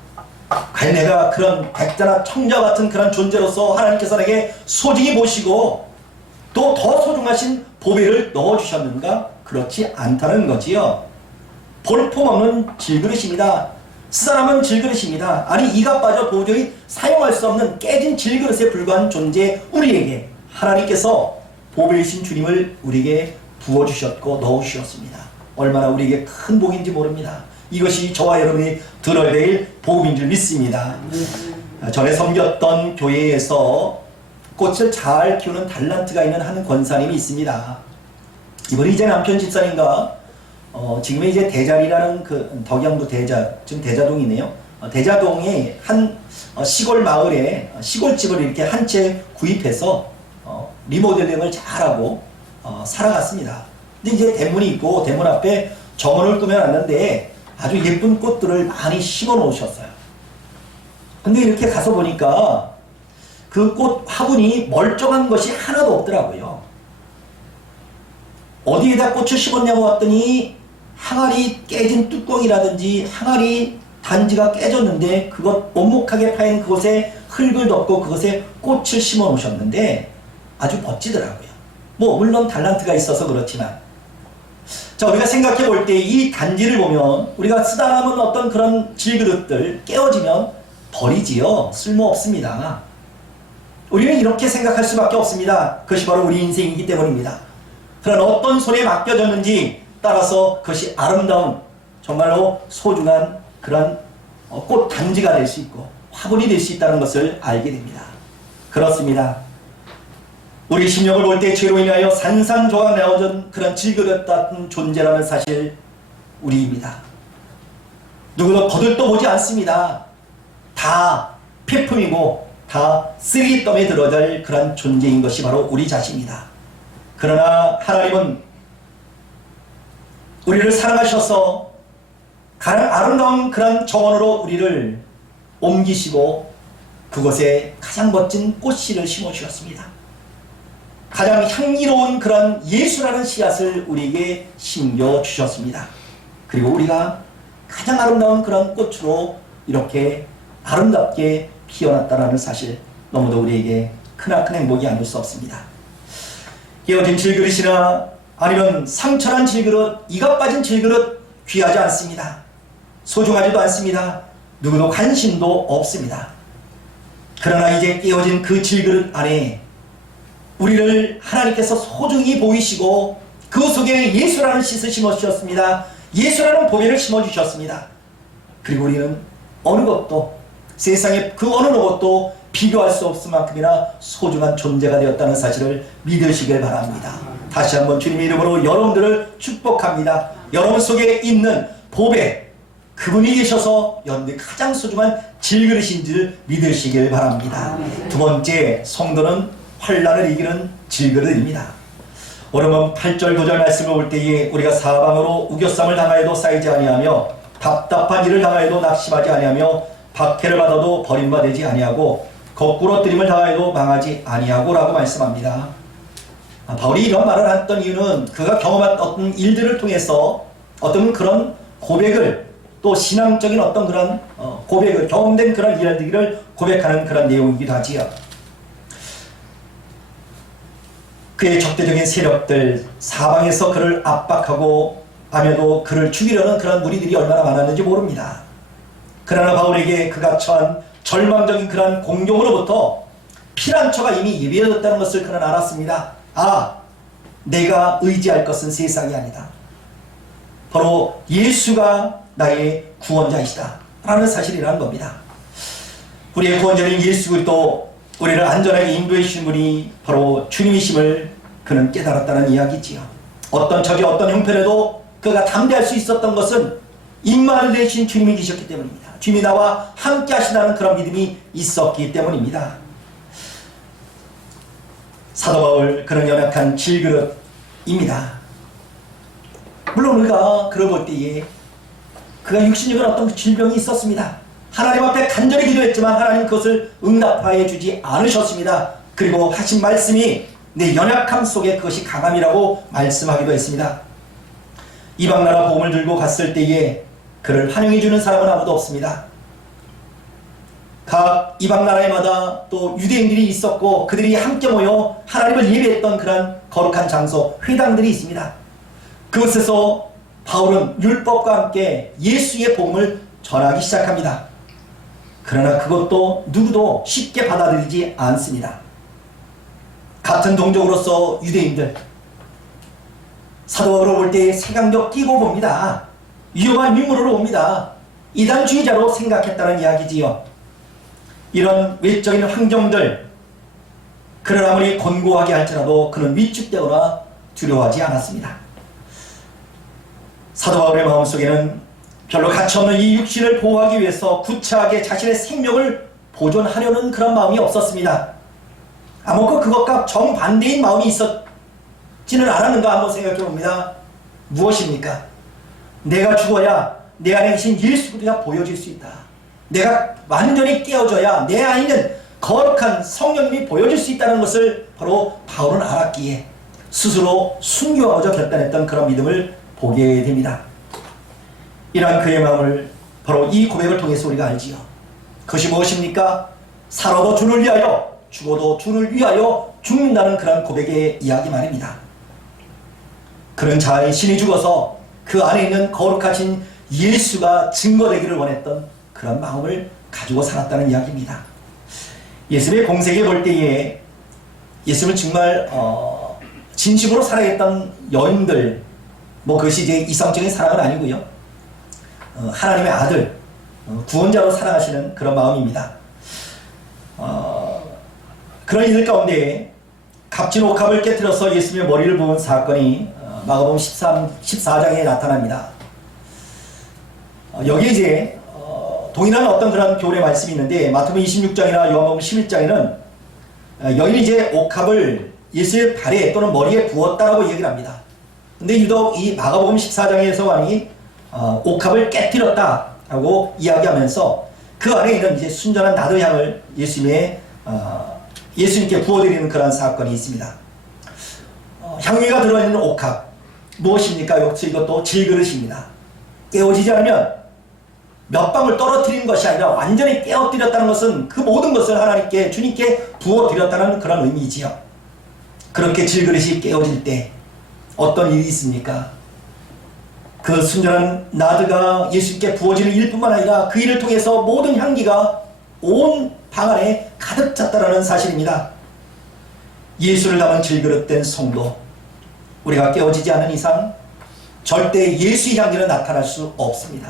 과연 내가 그런 백자나 청자 같은 그런 존재로서 하나님께서 내게 소중히 보시고 또 더 소중하신 보배를 넣어주셨는가? 그렇지 않다는 거지요. 볼품없는 질그릇입니다. 쓰다남은 질그릇입니다. 아니, 이가 빠져 도저히 사용할 수 없는 깨진 질그릇에 불과한 존재 우리에게 하나님께서 보배이신 주님을 우리에게 부어주셨고 넣어주셨습니다. 얼마나 우리에게 큰 복인지 모릅니다. 이것이 저와 여러분이 들어야 될 복음인 줄 믿습니다. 전에 섬겼던 교회에서 꽃을 잘 키우는 달란트가 있는 한 권사님이 있습니다. 이번에 이제 남편 집사님과 지금 이제 대자리라는 그 덕양도 지금 대자동이네요. 대자동에 한 시골 마을에 시골집을 이렇게 한 채 구입해서 리모델링을 잘하고 살아갔습니다. 근데 이제 대문이 있고 대문 앞에 정원을 꾸며놨는데 아주 예쁜 꽃들을 많이 심어 놓으셨어요. 근데 이렇게 가서 보니까 그 꽃 화분이 멀쩡한 것이 하나도 없더라고요. 어디에다 꽃을 심었냐고 봤더니 항아리 깨진 뚜껑이라든지 항아리 단지가 깨졌는데 그것 오목하게 파인 그곳에 흙을 덮고 그것에 꽃을 심어 놓으셨는데 아주 멋지더라고요. 뭐 물론 달란트가 있어서 그렇지만, 자, 우리가 생각해 볼 때 이 단지를 보면 우리가 쓰다 남은 어떤 그런 질그릇들 깨어지면 버리지요. 쓸모없습니다. 우리는 이렇게 생각할 수밖에 없습니다. 그것이 바로 우리 인생이기 때문입니다. 그런 어떤 손에 맡겨졌는지 따라서 그것이 아름다운, 정말로 소중한 그런 꽃 단지가 될 수 있고 화분이 될 수 있다는 것을 알게 됩니다. 그렇습니다. 우리 심령을 볼 때 죄로 인하여 산산조각 내어진 그런 질그릇 같은 존재라는 사실 우리입니다. 누구도 거들떠 보지 않습니다. 다 폐품이고 다 쓰레기더미에 들어갈 그런 존재인 것이 바로 우리 자신이다. 그러나 하나님은 우리를 사랑하셔서 가장 아름다운 그런 정원으로 우리를 옮기시고 그곳에 가장 멋진 꽃씨를 심어 주셨습니다. 가장 향기로운 그런 예수라는 씨앗을 우리에게 심겨 주셨습니다. 그리고 우리가 가장 아름다운 그런 꽃으로 이렇게 아름답게 피어났다라는 사실, 너무도 우리에게 크나큰 행복이 아닐 수 없습니다. 깨어진 질그릇이나 아니면 상처난 질그릇, 이가 빠진 질그릇 귀하지 않습니다. 소중하지도 않습니다. 누구도 관심도 없습니다. 그러나 이제 깨어진 그 질그릇 안에 우리를 하나님께서 소중히 보이시고 그 속에 예수라는 씨를 심어주셨습니다. 예수라는 보배를 심어주셨습니다. 그리고 우리는 어느 것도, 세상의 그 어느 것도 비교할 수 없을 만큼이나 소중한 존재가 되었다는 사실을 믿으시길 바랍니다. 다시 한번 주님의 이름으로 여러분들을 축복합니다. 여러분 속에 있는 보배, 그분이 계셔서 여러분들이 가장 소중한 질그릇인 줄 믿으시길 바랍니다. 두 번째, 성도는 환난을 이기는 질그릇입니다. 오늘은 8절 9절 말씀을 볼 때에 우리가 사방으로 우겨쌈을 당하여도 쌓이지 아니하며 답답한 일을 당하여도 낙심하지 아니하며 박해를 받아도 버림받지 아니하고 거꾸로 뜨림을 당하여도 망하지 아니하고 라고 말씀합니다. 바울이 이런 말을 했던 이유는 그가 경험한 어떤 일들을 통해서 어떤 그런 고백을, 또 신앙적인 어떤 그런 고백을, 경험된 그런 일들을 고백하는 그런 내용이기도 하지요. 그의 적대적인 세력들, 사방에서 그를 압박하고 하며도 그를 죽이려는 그런 무리들이 얼마나 많았는지 모릅니다. 그러나 바울에게 그가 처한 절망적인 그런 공경으로부터 피난처가 이미 예비해졌다는 것을 그는 알았습니다. 아, 내가 의지할 것은 세상이 아니다. 바로 예수가 나의 구원자이시다 라는 사실이라는 겁니다. 우리의 구원자인 예수 그리스도, 우리를 안전하게 인도해 주신 분이 바로 주님이심을 그는 깨달았다는 이야기지요. 어떤 적이 어떤 형편에도 그가 담대할 수 있었던 것은 임마누엘 되신 주님이 계셨기 때문입니다. 주님이 나와 함께 하신다는 그런 믿음이 있었기 때문입니다. 사도 바울, 그런 연약한 질그릇입니다. 물론 우리가 그를 볼 때에 그가 육신적인 어떤 질병이 있었습니다. 하나님 앞에 간절히 기도했지만 하나님 그것을 응답하여 주지 않으셨습니다. 그리고 하신 말씀이 내 연약함 속에 그것이 강함이라고 말씀하기도 했습니다. 이방나라 복음을 들고 갔을 때에 그를 환영해 주는 사람은 아무도 없습니다. 각 이방나라에마다 또 유대인들이 있었고 그들이 함께 모여 하나님을 예배했던 그런 거룩한 장소, 회당들이 있습니다. 그곳에서 바울은 율법과 함께 예수의 복음을 전하기 시작합니다. 그러나 그것도 누구도 쉽게 받아들이지 않습니다. 같은 동족으로서 유대인들, 사도 바울을 볼 때 색안경 끼고 봅니다. 위험한 인물로 봅니다. 이단주의자로 생각했다는 이야기지요. 이런 외적인 환경들, 그를 아무리 권고하게 할지라도 그는 위축되거나 두려워하지 않았습니다. 사도 바울의 마음속에는 별로 가치없는 이 육신을 보호하기 위해서 구차하게 자신의 생명을 보존하려는 그런 마음이 없었습니다. 아무것도 그것과 정반대인 마음이 있었지는 않았는가 한번 생각해 봅니다. 무엇입니까? 내가 죽어야 내 안에 계신 예수 그리스도가 보여질 수 있다. 내가 완전히 깨어져야 내 안에 있는 거룩한 성령님이 보여질 수 있다는 것을 바로 바울은 알았기에 스스로 순교하고자 결단했던 그런 믿음을 보게 됩니다. 이러한 그의 마음을 바로 이 고백을 통해서 우리가 알지요. 그것이 무엇입니까? 살아도 주를 위하여, 죽어도 주를 위하여 죽는다는 그런 고백의 이야기 말입니다. 그런 자신이 죽어서 그 안에 있는 거룩하신 예수가 증거되기를 원했던 그런 마음을 가지고 살았다는 이야기입니다. 예수님의 공생에 볼 때에 예수님을 정말 진심으로 사랑했던 여인들, 그것이 이제 이성적인 사랑은 아니고요. 하나님의 아들, 구원자로 사랑하시는 그런 마음입니다. 그런 이들 가운데 값진 옥합을 깨뜨려서 예수님의 머리를 부은 사건이 마가복음 14장에 나타납니다. 여기에 이제 동일한 어떤 그런 교훈의 말씀이 있는데 마태복음 26장이나 요한복음 11장에는 여인이 이제 옥합을 예수의 발에 또는 머리에 부었다라고 얘기를 합니다. 근데 유독 이 마가복음 14장에서 보니 옥합을 깨뜨렸다라고 이야기하면서 그 안에 있는 이제 순전한 나도향을 예수님께 부어드리는 그런 사건이 있습니다. 향유가 들어있는 옥합 무엇입니까? 역시 이것도 질그릇입니다. 깨어지지 않으면 몇 방울 떨어뜨린 것이 아니라 완전히 깨어뜨렸다는 것은 그 모든 것을 하나님께 주님께 부어드렸다는 그런 의미지요. 그렇게 질그릇이 깨어질 때 어떤 일이 있습니까? 그 순전한 나드가 예수님께 부어지는 일뿐만 아니라 그 일을 통해서 모든 향기가 온 방 안에 가득 찼다는 사실입니다. 예수를 담은 질그릇된 성도, 우리가 깨어지지 않은 이상 절대 예수의 향기는 나타날 수 없습니다.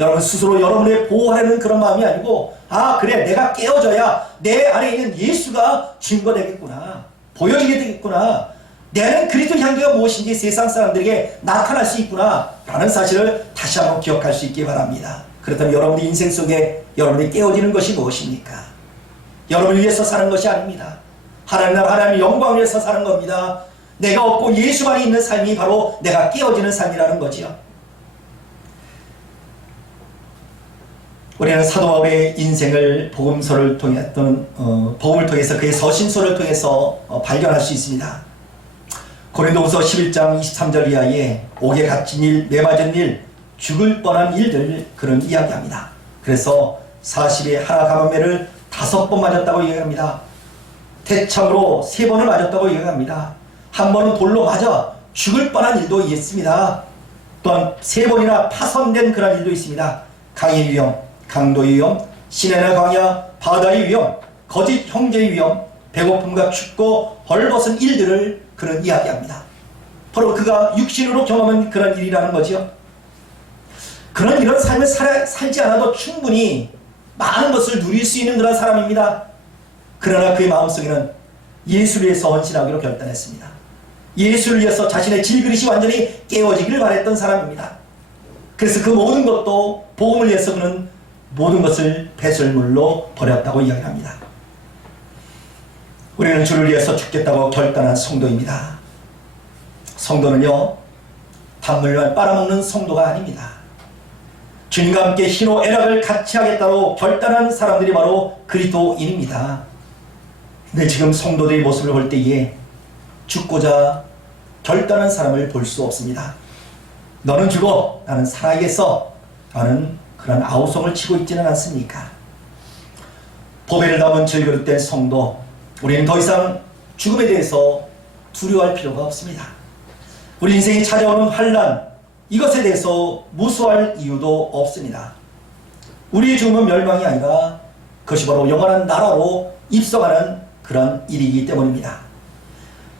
여러분 스스로 여러분을 보호하려는 그런 마음이 아니고, 아 그래 내가 깨어져야 내 안에 있는 예수가 증거되겠구나, 보여지게 되겠구나, 내 안에 그리스도 향기가 무엇인지 세상 사람들에게 나타날 수 있구나 라는 사실을 다시 한번 기억할 수 있기 바랍니다. 그렇다면 여러분의 인생 속에 여러분이 깨어지는 것이 무엇입니까? 여러분을 위해서 사는 것이 아닙니다. 하나님 나라 하나님의 영광을 위해서 사는 겁니다. 내가 없고 예수만이 있는 삶이 바로 내가 깨어지는 삶이라는 거지요. 우리는 사도 바울의 인생을 복음서를 통해 또는 복음을 통해서 그의 서신서를 통해서 발견할 수 있습니다. 고린도후서 11장 23절 이하에 옥에 갇힌 일, 매맞은 일, 죽을 뻔한 일들 그런 이야기합니다. 그래서 40에 하나 가만매를 5번 맞았다고 이야기합니다. 태창으로 3번을 맞았다고 이야기합니다. 한 번은 돌로 맞아 죽을 뻔한 일도 있습니다. 또한 3번이나 파손된 그런 일도 있습니다. 강의 위험, 강도의 위험, 시내나 광야, 바다의 위험, 거짓 형제의 위험, 배고픔과 춥고 벌벗은 일들을 그런 이야기합니다. 바로 그가 육신으로 경험한 그런 일이라는 거죠. 그런 이런 삶을 살지 않아도 충분히 많은 것을 누릴 수 있는 그런 사람입니다. 그러나 그의 마음속에는 예수를 위해서 헌신하기로 결단했습니다. 예수를 위해서 자신의 질그릇이 완전히 깨어지기를 바랬던 사람입니다. 그래서 그 모든 것도 복음을 위해서 그는 모든 것을 배설물로 버렸다고 이야기합니다. 우리는 주를 위해서 죽겠다고 결단한 성도입니다. 성도는요, 단물만 빨아먹는 성도가 아닙니다. 주님과 함께 희노애락을 같이 하겠다고 결단한 사람들이 바로 그리스도인입니다. 근데 지금 성도들의 모습을 볼 때에 죽고자 결단한 사람을 볼 수 없습니다. 너는 죽어, 나는 살아야겠어 라는 그런 아우성을 치고 있지는 않습니까? 보배를 담은 질그릇된 성도, 우리는 더 이상 죽음에 대해서 두려워할 필요가 없습니다. 우리 인생이 찾아오는 환난, 이것에 대해서 무수할 이유도 없습니다. 우리의 죽음은 멸망이 아니라 그것이 바로 영원한 나라로 입성하는 그런 일이기 때문입니다.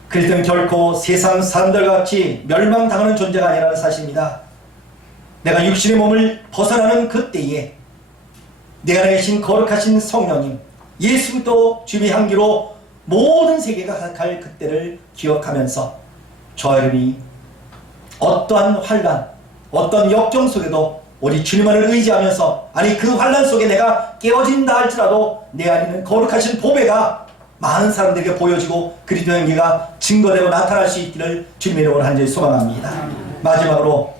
그리스도는 결코 세상 사람들과 같이 멸망당하는 존재가 아니라는 사실입니다. 내가 육신의 몸을 벗어나는 그때에 내 안에 계신 거룩하신 성령님 예수 그리스도 주님의 향기로 모든 세계가 갈 그때를 기억하면서 저와 여러분이 어떠한 환난, 어떤 역경 속에도 우리 주님만을 의지하면서, 아니 그 환난 속에 내가 깨어진다 할지라도 내 안에 있는 거룩하신 보배가 많은 사람들에게 보여지고 그리스도의 향기가 증거되고 나타날 수 있기를 주님의 이름으로 간절히 소망합니다. 마지막으로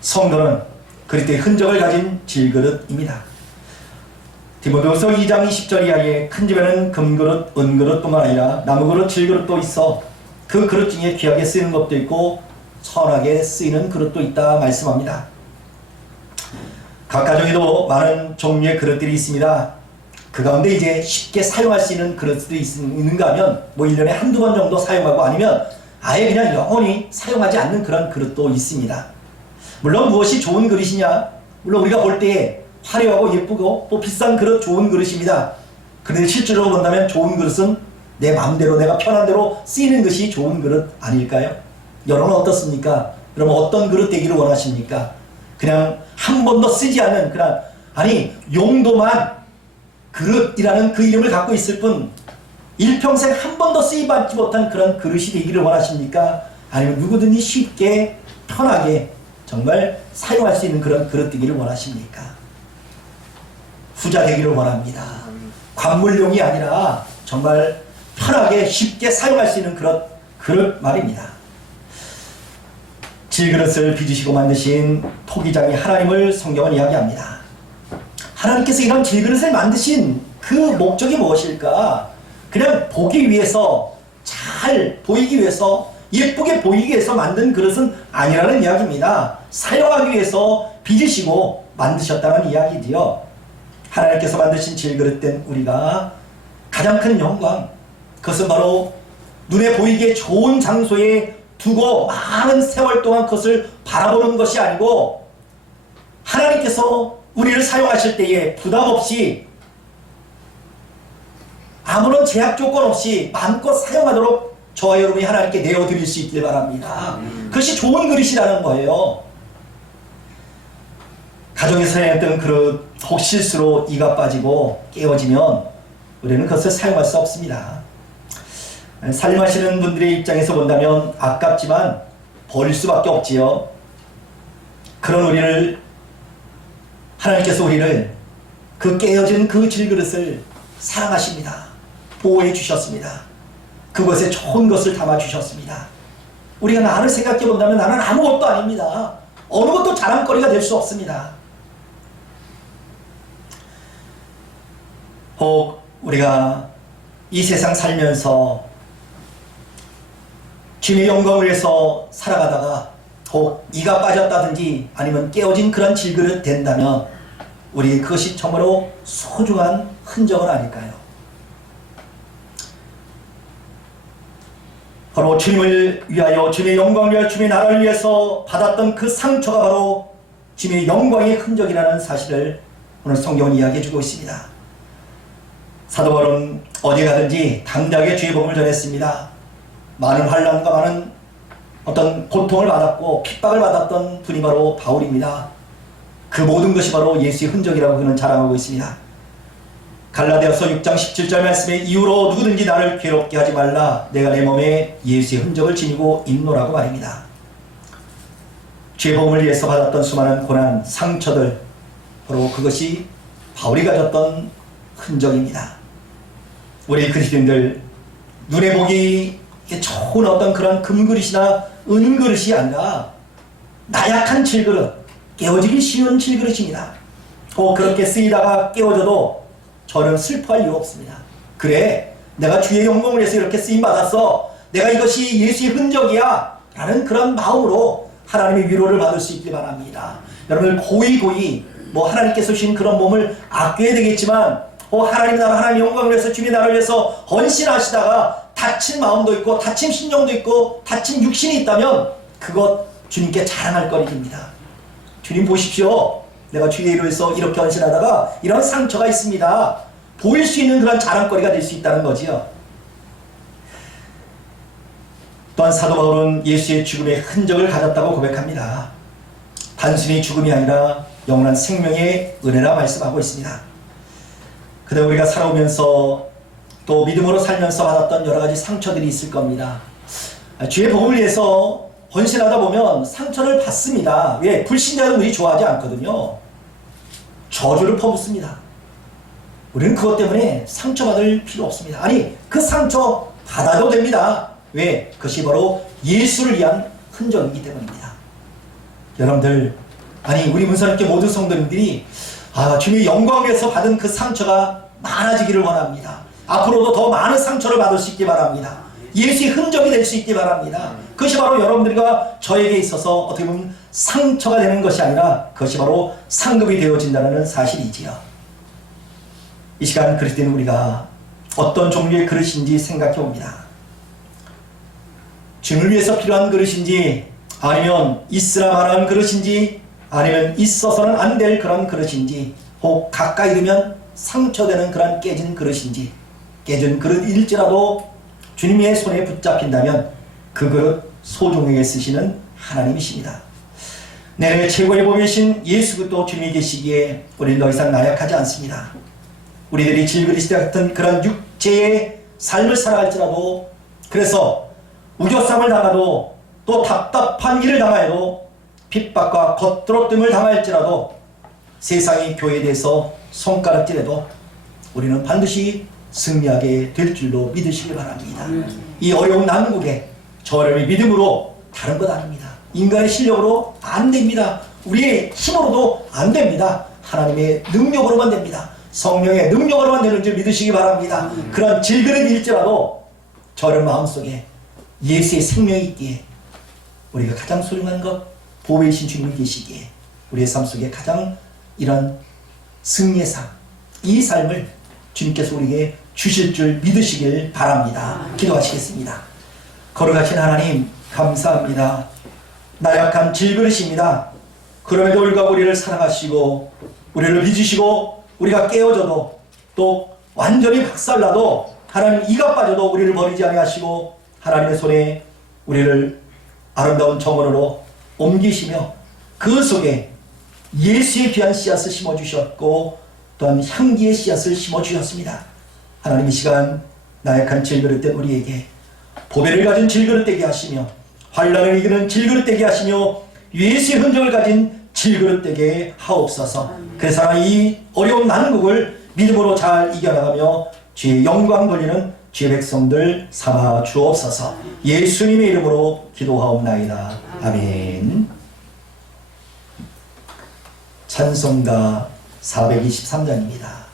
성도는 그리스도의 흔적을 가진 질그릇입니다. 디모데후서 2장 20절 이하에 큰 집에는 금그릇, 은그릇뿐만 아니라 나무그릇, 질그릇도 있어 그 그릇 중에 귀하게 쓰이는 것도 있고 선하게 쓰이는 그릇도 있다 말씀합니다. 각 가정에도 많은 종류의 그릇들이 있습니다. 그 가운데 이제 쉽게 사용할 수 있는 그릇들이 있는가 하면 1년에 한두 번 정도 사용하고 아니면 아예 그냥 영원히 사용하지 않는 그런 그릇도 있습니다. 물론 무엇이 좋은 그릇이냐, 물론 우리가 볼 때 화려하고 예쁘고 또 비싼 그릇 좋은 그릇입니다. 그런데 실제로 본다면 좋은 그릇은 내 마음대로 내가 편한 대로 쓰이는 것이 좋은 그릇 아닐까요? 여러분은 어떻습니까? 여러분 어떤 그릇 되기를 원하십니까? 그냥 한 번도 쓰지 않는 그런, 아니 용도만 그릇이라는 그 이름을 갖고 있을 뿐 일평생 한 번도 쓰임받지 못한 그런 그릇이 되기를 원하십니까? 아니면 누구든지 쉽게 편하게 정말 사용할 수 있는 그런 그릇 되기를 원하십니까? 후자 되기를 원합니다. 관물용이 아니라 정말 편하게 쉽게 사용할 수 있는 그릇 말입니다. 질그릇을 빚으시고 만드신 토기장이 하나님을 성경은 이야기합니다. 하나님께서 이런 질그릇을 만드신 그 목적이 무엇일까? 그냥 보기 위해서, 잘 보이기 위해서, 예쁘게 보이기 위해서 만든 그릇은 아니라는 이야기입니다. 사용하기 위해서 빚으시고 만드셨다는 이야기지요. 하나님께서 만드신 질그릇된 우리가 가장 큰 영광, 그것은 바로 눈에 보이기에 좋은 장소에 두고 많은 세월 동안 그것을 바라보는 것이 아니고, 하나님께서 우리를 사용하실 때에 부담 없이 아무런 제약 조건 없이 마음껏 사용하도록 저와 여러분이 하나님께 내어드릴 수 있길 바랍니다. 그것이 좋은 그릇이라는 거예요. 가정에 사용했던 그릇 혹 실수로 이가 빠지고 깨어지면 우리는 그것을 사용할 수 없습니다. 살림하시는 분들의 입장에서 본다면 아깝지만 버릴 수밖에 없지요. 그런 우리를, 하나님께서 우리를 그 깨어진 그 질그릇을 사랑하십니다. 보호해 주셨습니다. 그것에 좋은 것을 담아 주셨습니다. 우리가 나를 생각해 본다면 나는 아무것도 아닙니다. 어느 것도 자랑거리가 될 수 없습니다. 혹 우리가 이 세상 살면서 주님의 영광을 위해서 살아가다가 혹 이가 빠졌다든지 아니면 깨어진 그런 질그릇 된다면 우리 그것이 정말로 소중한 흔적은 아닐까요? 바로 주님을 위하여, 주님의 영광을 위하여, 주님의 나라를 위해서 받았던 그 상처가 바로 주님의 영광의 흔적이라는 사실을 오늘 성경은 이야기해주고 있습니다. 사도 바울은 어디 가든지 담대하게 주의 복음을 전했습니다. 많은 환난과 많은 어떤 고통을 받았고 핍박을 받았던 분이 바로 바울입니다. 그 모든 것이 바로 예수의 흔적이라고 그는 자랑하고 있습니다. 갈라디아서 6장 17절 말씀에 이후로 누구든지 나를 괴롭게 하지 말라. 내가 내 몸에 예수의 흔적을 지니고 있노라고 말입니다. 주의 복음을 위해서 받았던 수많은 고난, 상처들, 바로 그것이 바울이 가졌던 흔적입니다. 우리 그리스도인들 눈에 보기 좋은 어떤 그런 금그릇이나 은그릇이 아니라 나약한 질그릇, 깨어지기 쉬운 질그릇입니다. 그렇게 쓰이다가 깨어져도 저는 슬퍼할 이유 없습니다. 그래, 내가 주의 영광을 위해서 이렇게 쓰임받았어, 내가 이것이 예수의 흔적이야 라는 그런 마음으로 하나님의 위로를 받을 수 있길 바랍니다. 여러분들 고이 하나님께서 주신 그런 몸을 아껴야 되겠지만 하나님 나라, 하나님 영광을 위해서, 주님의 나라를 위해서 헌신하시다가 다친 마음도 있고 다친 심령도 있고 다친 육신이 있다면 그것 주님께 자랑할 거리입니다. 주님 보십시오, 내가 주의 일을 위해서 이렇게 헌신하다가 이런 상처가 있습니다. 보일 수 있는 그런 자랑거리가 될 수 있다는 거지요. 또한 사도 바울은 예수의 죽음의 흔적을 가졌다고 고백합니다. 단순히 죽음이 아니라 영원한 생명의 은혜라 말씀하고 있습니다. 그다음 우리가 살아오면서 또 믿음으로 살면서 받았던 여러 가지 상처들이 있을 겁니다. 주의 복음을 위해서 헌신하다 보면 상처를 받습니다. 왜? 불신자는 우리 좋아하지 않거든요. 저주를 퍼붓습니다. 우리는 그것 때문에 상처받을 필요 없습니다. 아니, 그 상처 받아도 됩니다. 왜? 그것이 바로 예수를 위한 흔적이기 때문입니다. 여러분들, 아니 우리 문사님께 모든 성도님들이 주님의 영광을 위해서 받은 그 상처가 많아지기를 원합니다. 앞으로도 더 많은 상처를 받을 수 있기 바랍니다. 예수의 흔적이 될 수 있기 바랍니다. 그것이 바로 여러분들과 저에게 있어서 어떻게 보면 상처가 되는 것이 아니라 그것이 바로 상급이 되어진다는 사실이지요. 이 시간 그리스도인 우리가 어떤 종류의 그릇인지 생각해 봅니다. 주님을 위해서 필요한 그릇인지, 아니면 있으라 말하는 그릇인지, 아니면 있어서는 안 될 그런 그릇인지, 혹 가까이 두면 상처되는 그런 깨진 그릇인지, 깨진 그릇일지라도 주님의 손에 붙잡힌다면 그 그릇 소중하게 쓰시는 하나님이십니다. 내 최고의 복이신 예수 그리스도 주님이 계시기에 우리는 더 이상 나약하지 않습니다. 우리들이 질그릇이 같은 그런 육체의 삶을 살아갈지라도, 그래서 우겨쌈을 당하도, 또 답답한 일을 당하여도, 핍박과 겉들어뜸을 당할지라도, 세상이 교회에 대해서 손가락질해도 우리는 반드시 승리하게 될 줄로 믿으시길 바랍니다. 이 어려운 난국에 저 여러분의 믿음으로, 다른 것 아닙니다, 인간의 실력으로 안 됩니다. 우리의 힘으로도 안 됩니다. 하나님의 능력으로만 됩니다. 성령의 능력으로만 되는 줄 믿으시기 바랍니다. 그런 질그릇일지라도 저런 마음속에 예수의 생명이 있기에 우리가 가장 소중한 것 보배이신 주님이 계시기에 우리의 삶 속에 가장 이런 승리의 삶, 이 삶을 주님께서 우리에게 주실 줄 믿으시길 바랍니다. 기도하시겠습니다. 거룩하신 하나님 감사합니다. 나약한 질그릇입니다. 그럼에도 불구하고 우리를 사랑하시고 우리를 빚으시고 우리가 깨어져도 또 완전히 박살나도 하나님 이가 빠져도 우리를 버리지 아니하시고 하나님의 손에 우리를 아름다운 정원으로 옮기시며 그 속에 예수의 귀한 씨앗을 심어주셨고 또한 향기의 씨앗을 심어주셨습니다. 하나님 이 시간 나약한 질그릇된 우리에게 보배를 가진 질그릇되게 하시며 환난을 이기는 질그릇되게 하시며 예수의 흔적을 가진 질그릇되게 하옵소서. 그래서 하나님 이 어려운 난국을 믿음으로 잘 이겨나가며 주의 영광 돌리는 주의 백성들 삼아 주옵소서. 예수님의 이름으로 기도하옵나이다. 아멘. 찬송가 423장입니다.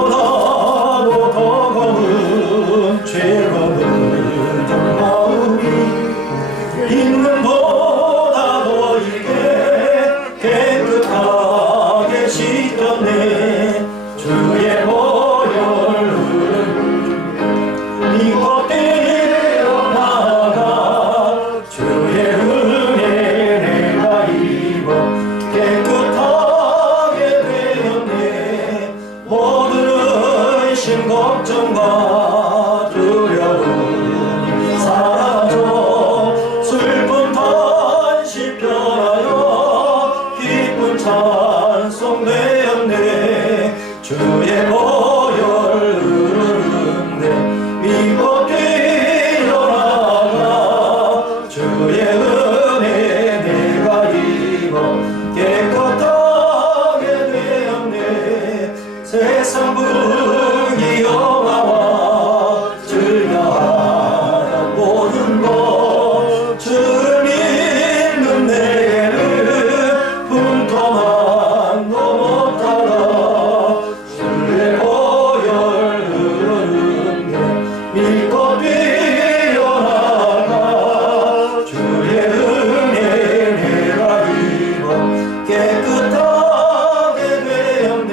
너보다도 더 검은 죄로 물든 마음이 있는 보다도 이게 깨끗하게 씻었네. 주의 보혈을 이곳 뛰어나가 주의 은혜 내가 입어 깨끗하게 되었네. 모든 의심 걱정과 두려움이 사라져 슬픈 탄식 변하여 기쁜 찬송 되었네. 주의 보혈을 흐르는데 믿고 뛰어나가 주의 은혜 내가 입어 깨끗하게 되었네. 세상 분이 영화와 즐겨하는 모든 것 주를 믿는 내게는 분통한 것 못하다. 주의 보혈 흐르는데 믿고 뛰어나가 주의 은혜 내가 입어 깨끗하게 되었네.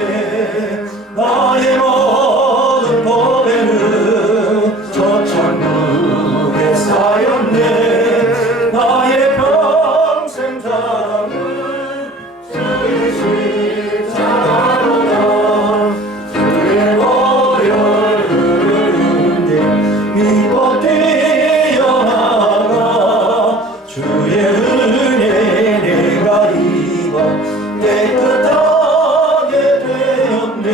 나의 모든 보배는 저 천국에 쌓였네. 나의 평생 자랑은 주의 십자가로다. 주의 보혈 흐르는데 믿고 뛰어나가 주의 은혜 내가 입어 깨끗하게 되었네.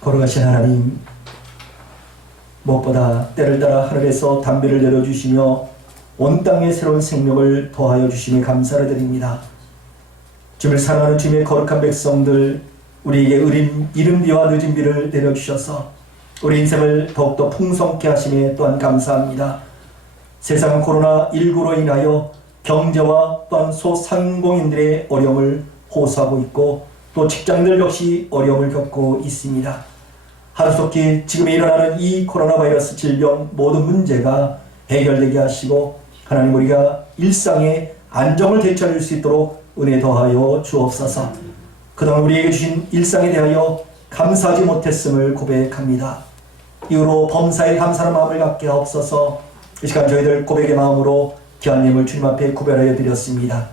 거룩하신 하나님, 무엇보다 때를 따라 하늘에서 담비를 내려주시며 온 땅에 새로운 생명을 더하여 주심에 감사를 드립니다. 주님을 사랑하는 주님의 거룩한 백성들, 우리에게 의린 이른 비와 늦은 비를 내려주셔서 우리 인생을 더욱더 풍성케 하심에 또한 감사합니다. 세상은 코로나19로 인하여 경제와 또한 소상공인들의 어려움을 호소하고 있고 또 직장들 역시 어려움을 겪고 있습니다. 하루속히 지금 일어나는 이 코로나 바이러스 질병 모든 문제가 해결되게 하시고 하나님 우리가 일상의 안정을 되찾을 수 있도록 은혜 더하여 주옵소서. 그동안 우리에게 주신 일상에 대하여 감사하지 못했음을 고백합니다. 이후로 범사에 감사하는 마음을 갖게 하옵소서. 이 시간 저희들 고백의 마음으로 귀한 예물 주님 앞에 구별하여 드렸습니다.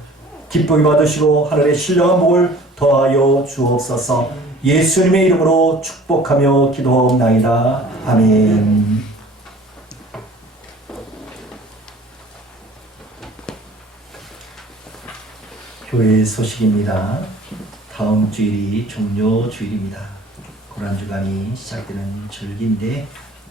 기쁘게 받으시고 하늘의 신령한 복을 더하여 주옵소서. 예수님의 이름으로 축복하며 기도하옵나이다. 아멘. 교회 소식입니다. 다음 주일이 종료 주일입니다. 고난주간이 시작되는 절기인데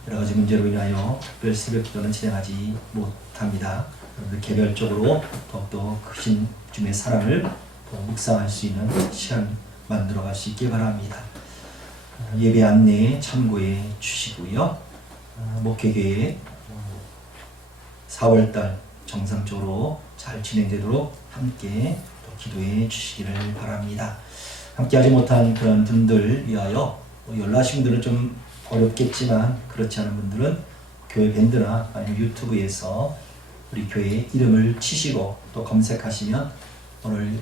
여러 가지 문제로 인하여 특별 새벽 기도는 진행하지 못합니다. 여러분들 개별적으로 더욱더 크신 주님의 사랑을 더 묵상할 수 있는 시간 만들어갈 수 있길 바랍니다. 예배 안내 참고해 주시고요. 목회교회 4월달 정상적으로 잘 진행되도록 함께 또 기도해 주시기를 바랍니다. 함께 하지 못한 그런 분들 위하여 연락하신 분들은 좀 어렵겠지만 그렇지 않은 분들은 교회 밴드나 아니면 유튜브에서 우리 교회 이름을 치시고 또 검색하시면 오늘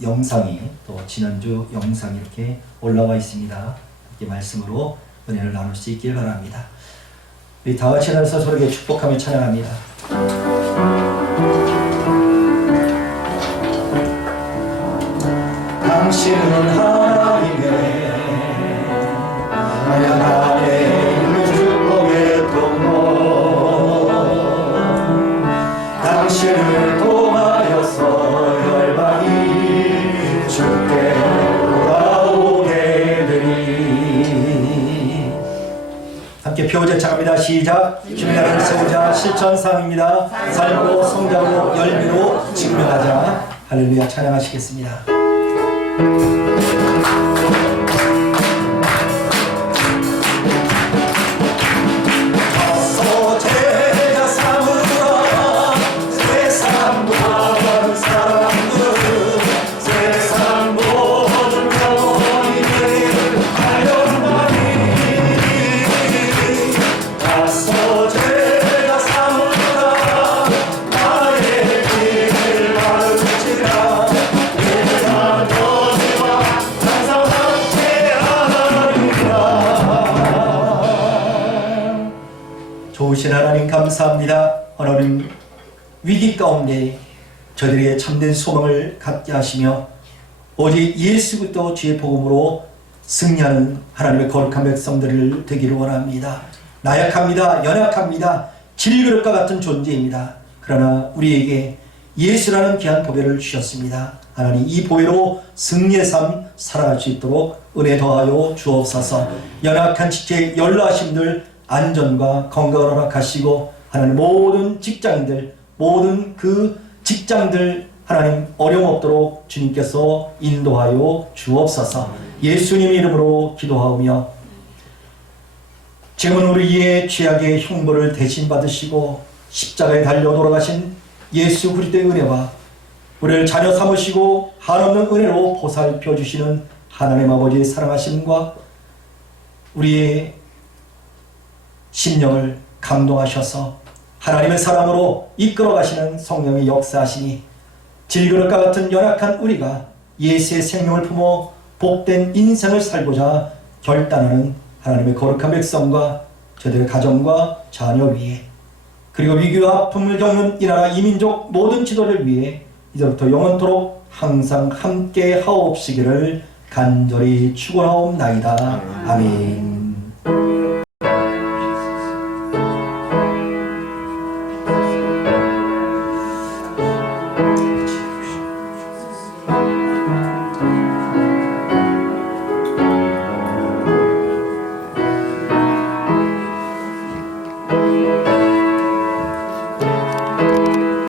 영상이 또 지난주 영상이 이렇게 올라와 있습니다. 이렇게 말씀으로 은혜를 나눌 수 있길 바랍니다. 우리 다 같이 나서 서로에게 축복하며 찬양합니다. 당신은 하나님의 하얀 안에 있는 축복의 통로 당신을 통하여서 열방이 주께 돌아오게 되리. 함께 표제 찬양합니다. 시작. 주님의 나라를 세우자. 실천상입니다. 살고 성장하고 열매로 증명하자. 할렐루야. 찬양하시겠습니다. 어서 제자 삼으라 세상 모든 사람들 세상 모든 영혼이를 하려나니 어서 제자 삼으라 나의 길을 바르지라 내가 너희와 항상 함께하리라. 좋으신 하나님 감사합니다. 하나님 위기 가운데 저들에게 참된 소망을 갖게 하시며 오직 예수 그리스도 주의 복음으로 승리하는 하나님의 거룩한 백성들을 되기를 원합니다. 나약합니다. 연약합니다. 질그릇과 같은 존재입니다. 그러나 우리에게 예수라는 귀한 보배를 주셨습니다. 하나님 이 보배로 승리의 삶 살아갈 수 있도록 은혜 더하여 주옵소서. 연약한 지체의 연로하심들 안전과 건강을 허락하시고 하나님 모든 직장인들 모든 그 직장들 하나님 어려움 없도록 주님께서 인도하여 주옵소서. 예수님 이름으로 기도하오며 지금은 우리의 죄악의 흉보를 대신 받으시고 십자가에 달려 돌아가신 예수 그리스도의 은혜와 우리를 자녀 삼으시고 한없는 은혜로 보살펴 주시는 하나님 아버지의 사랑하심과 우리의 심령을 감동하셔서 하나님의 사랑으로 이끌어 가시는 성령의 역사하시니 질그릇과 같은 연약한 우리가 예수의 생명을 품어 복된 인생을 살고자 결단하는 하나님의 거룩한 백성과 저들의 가정과 자녀 위에 그리고 위기와 아픔을 겪는 이 나라 이민족 모든 지도를 위해 이제부터 영원토록 항상 함께 하옵시기를 간절히 축원하옵나이다. 아멘.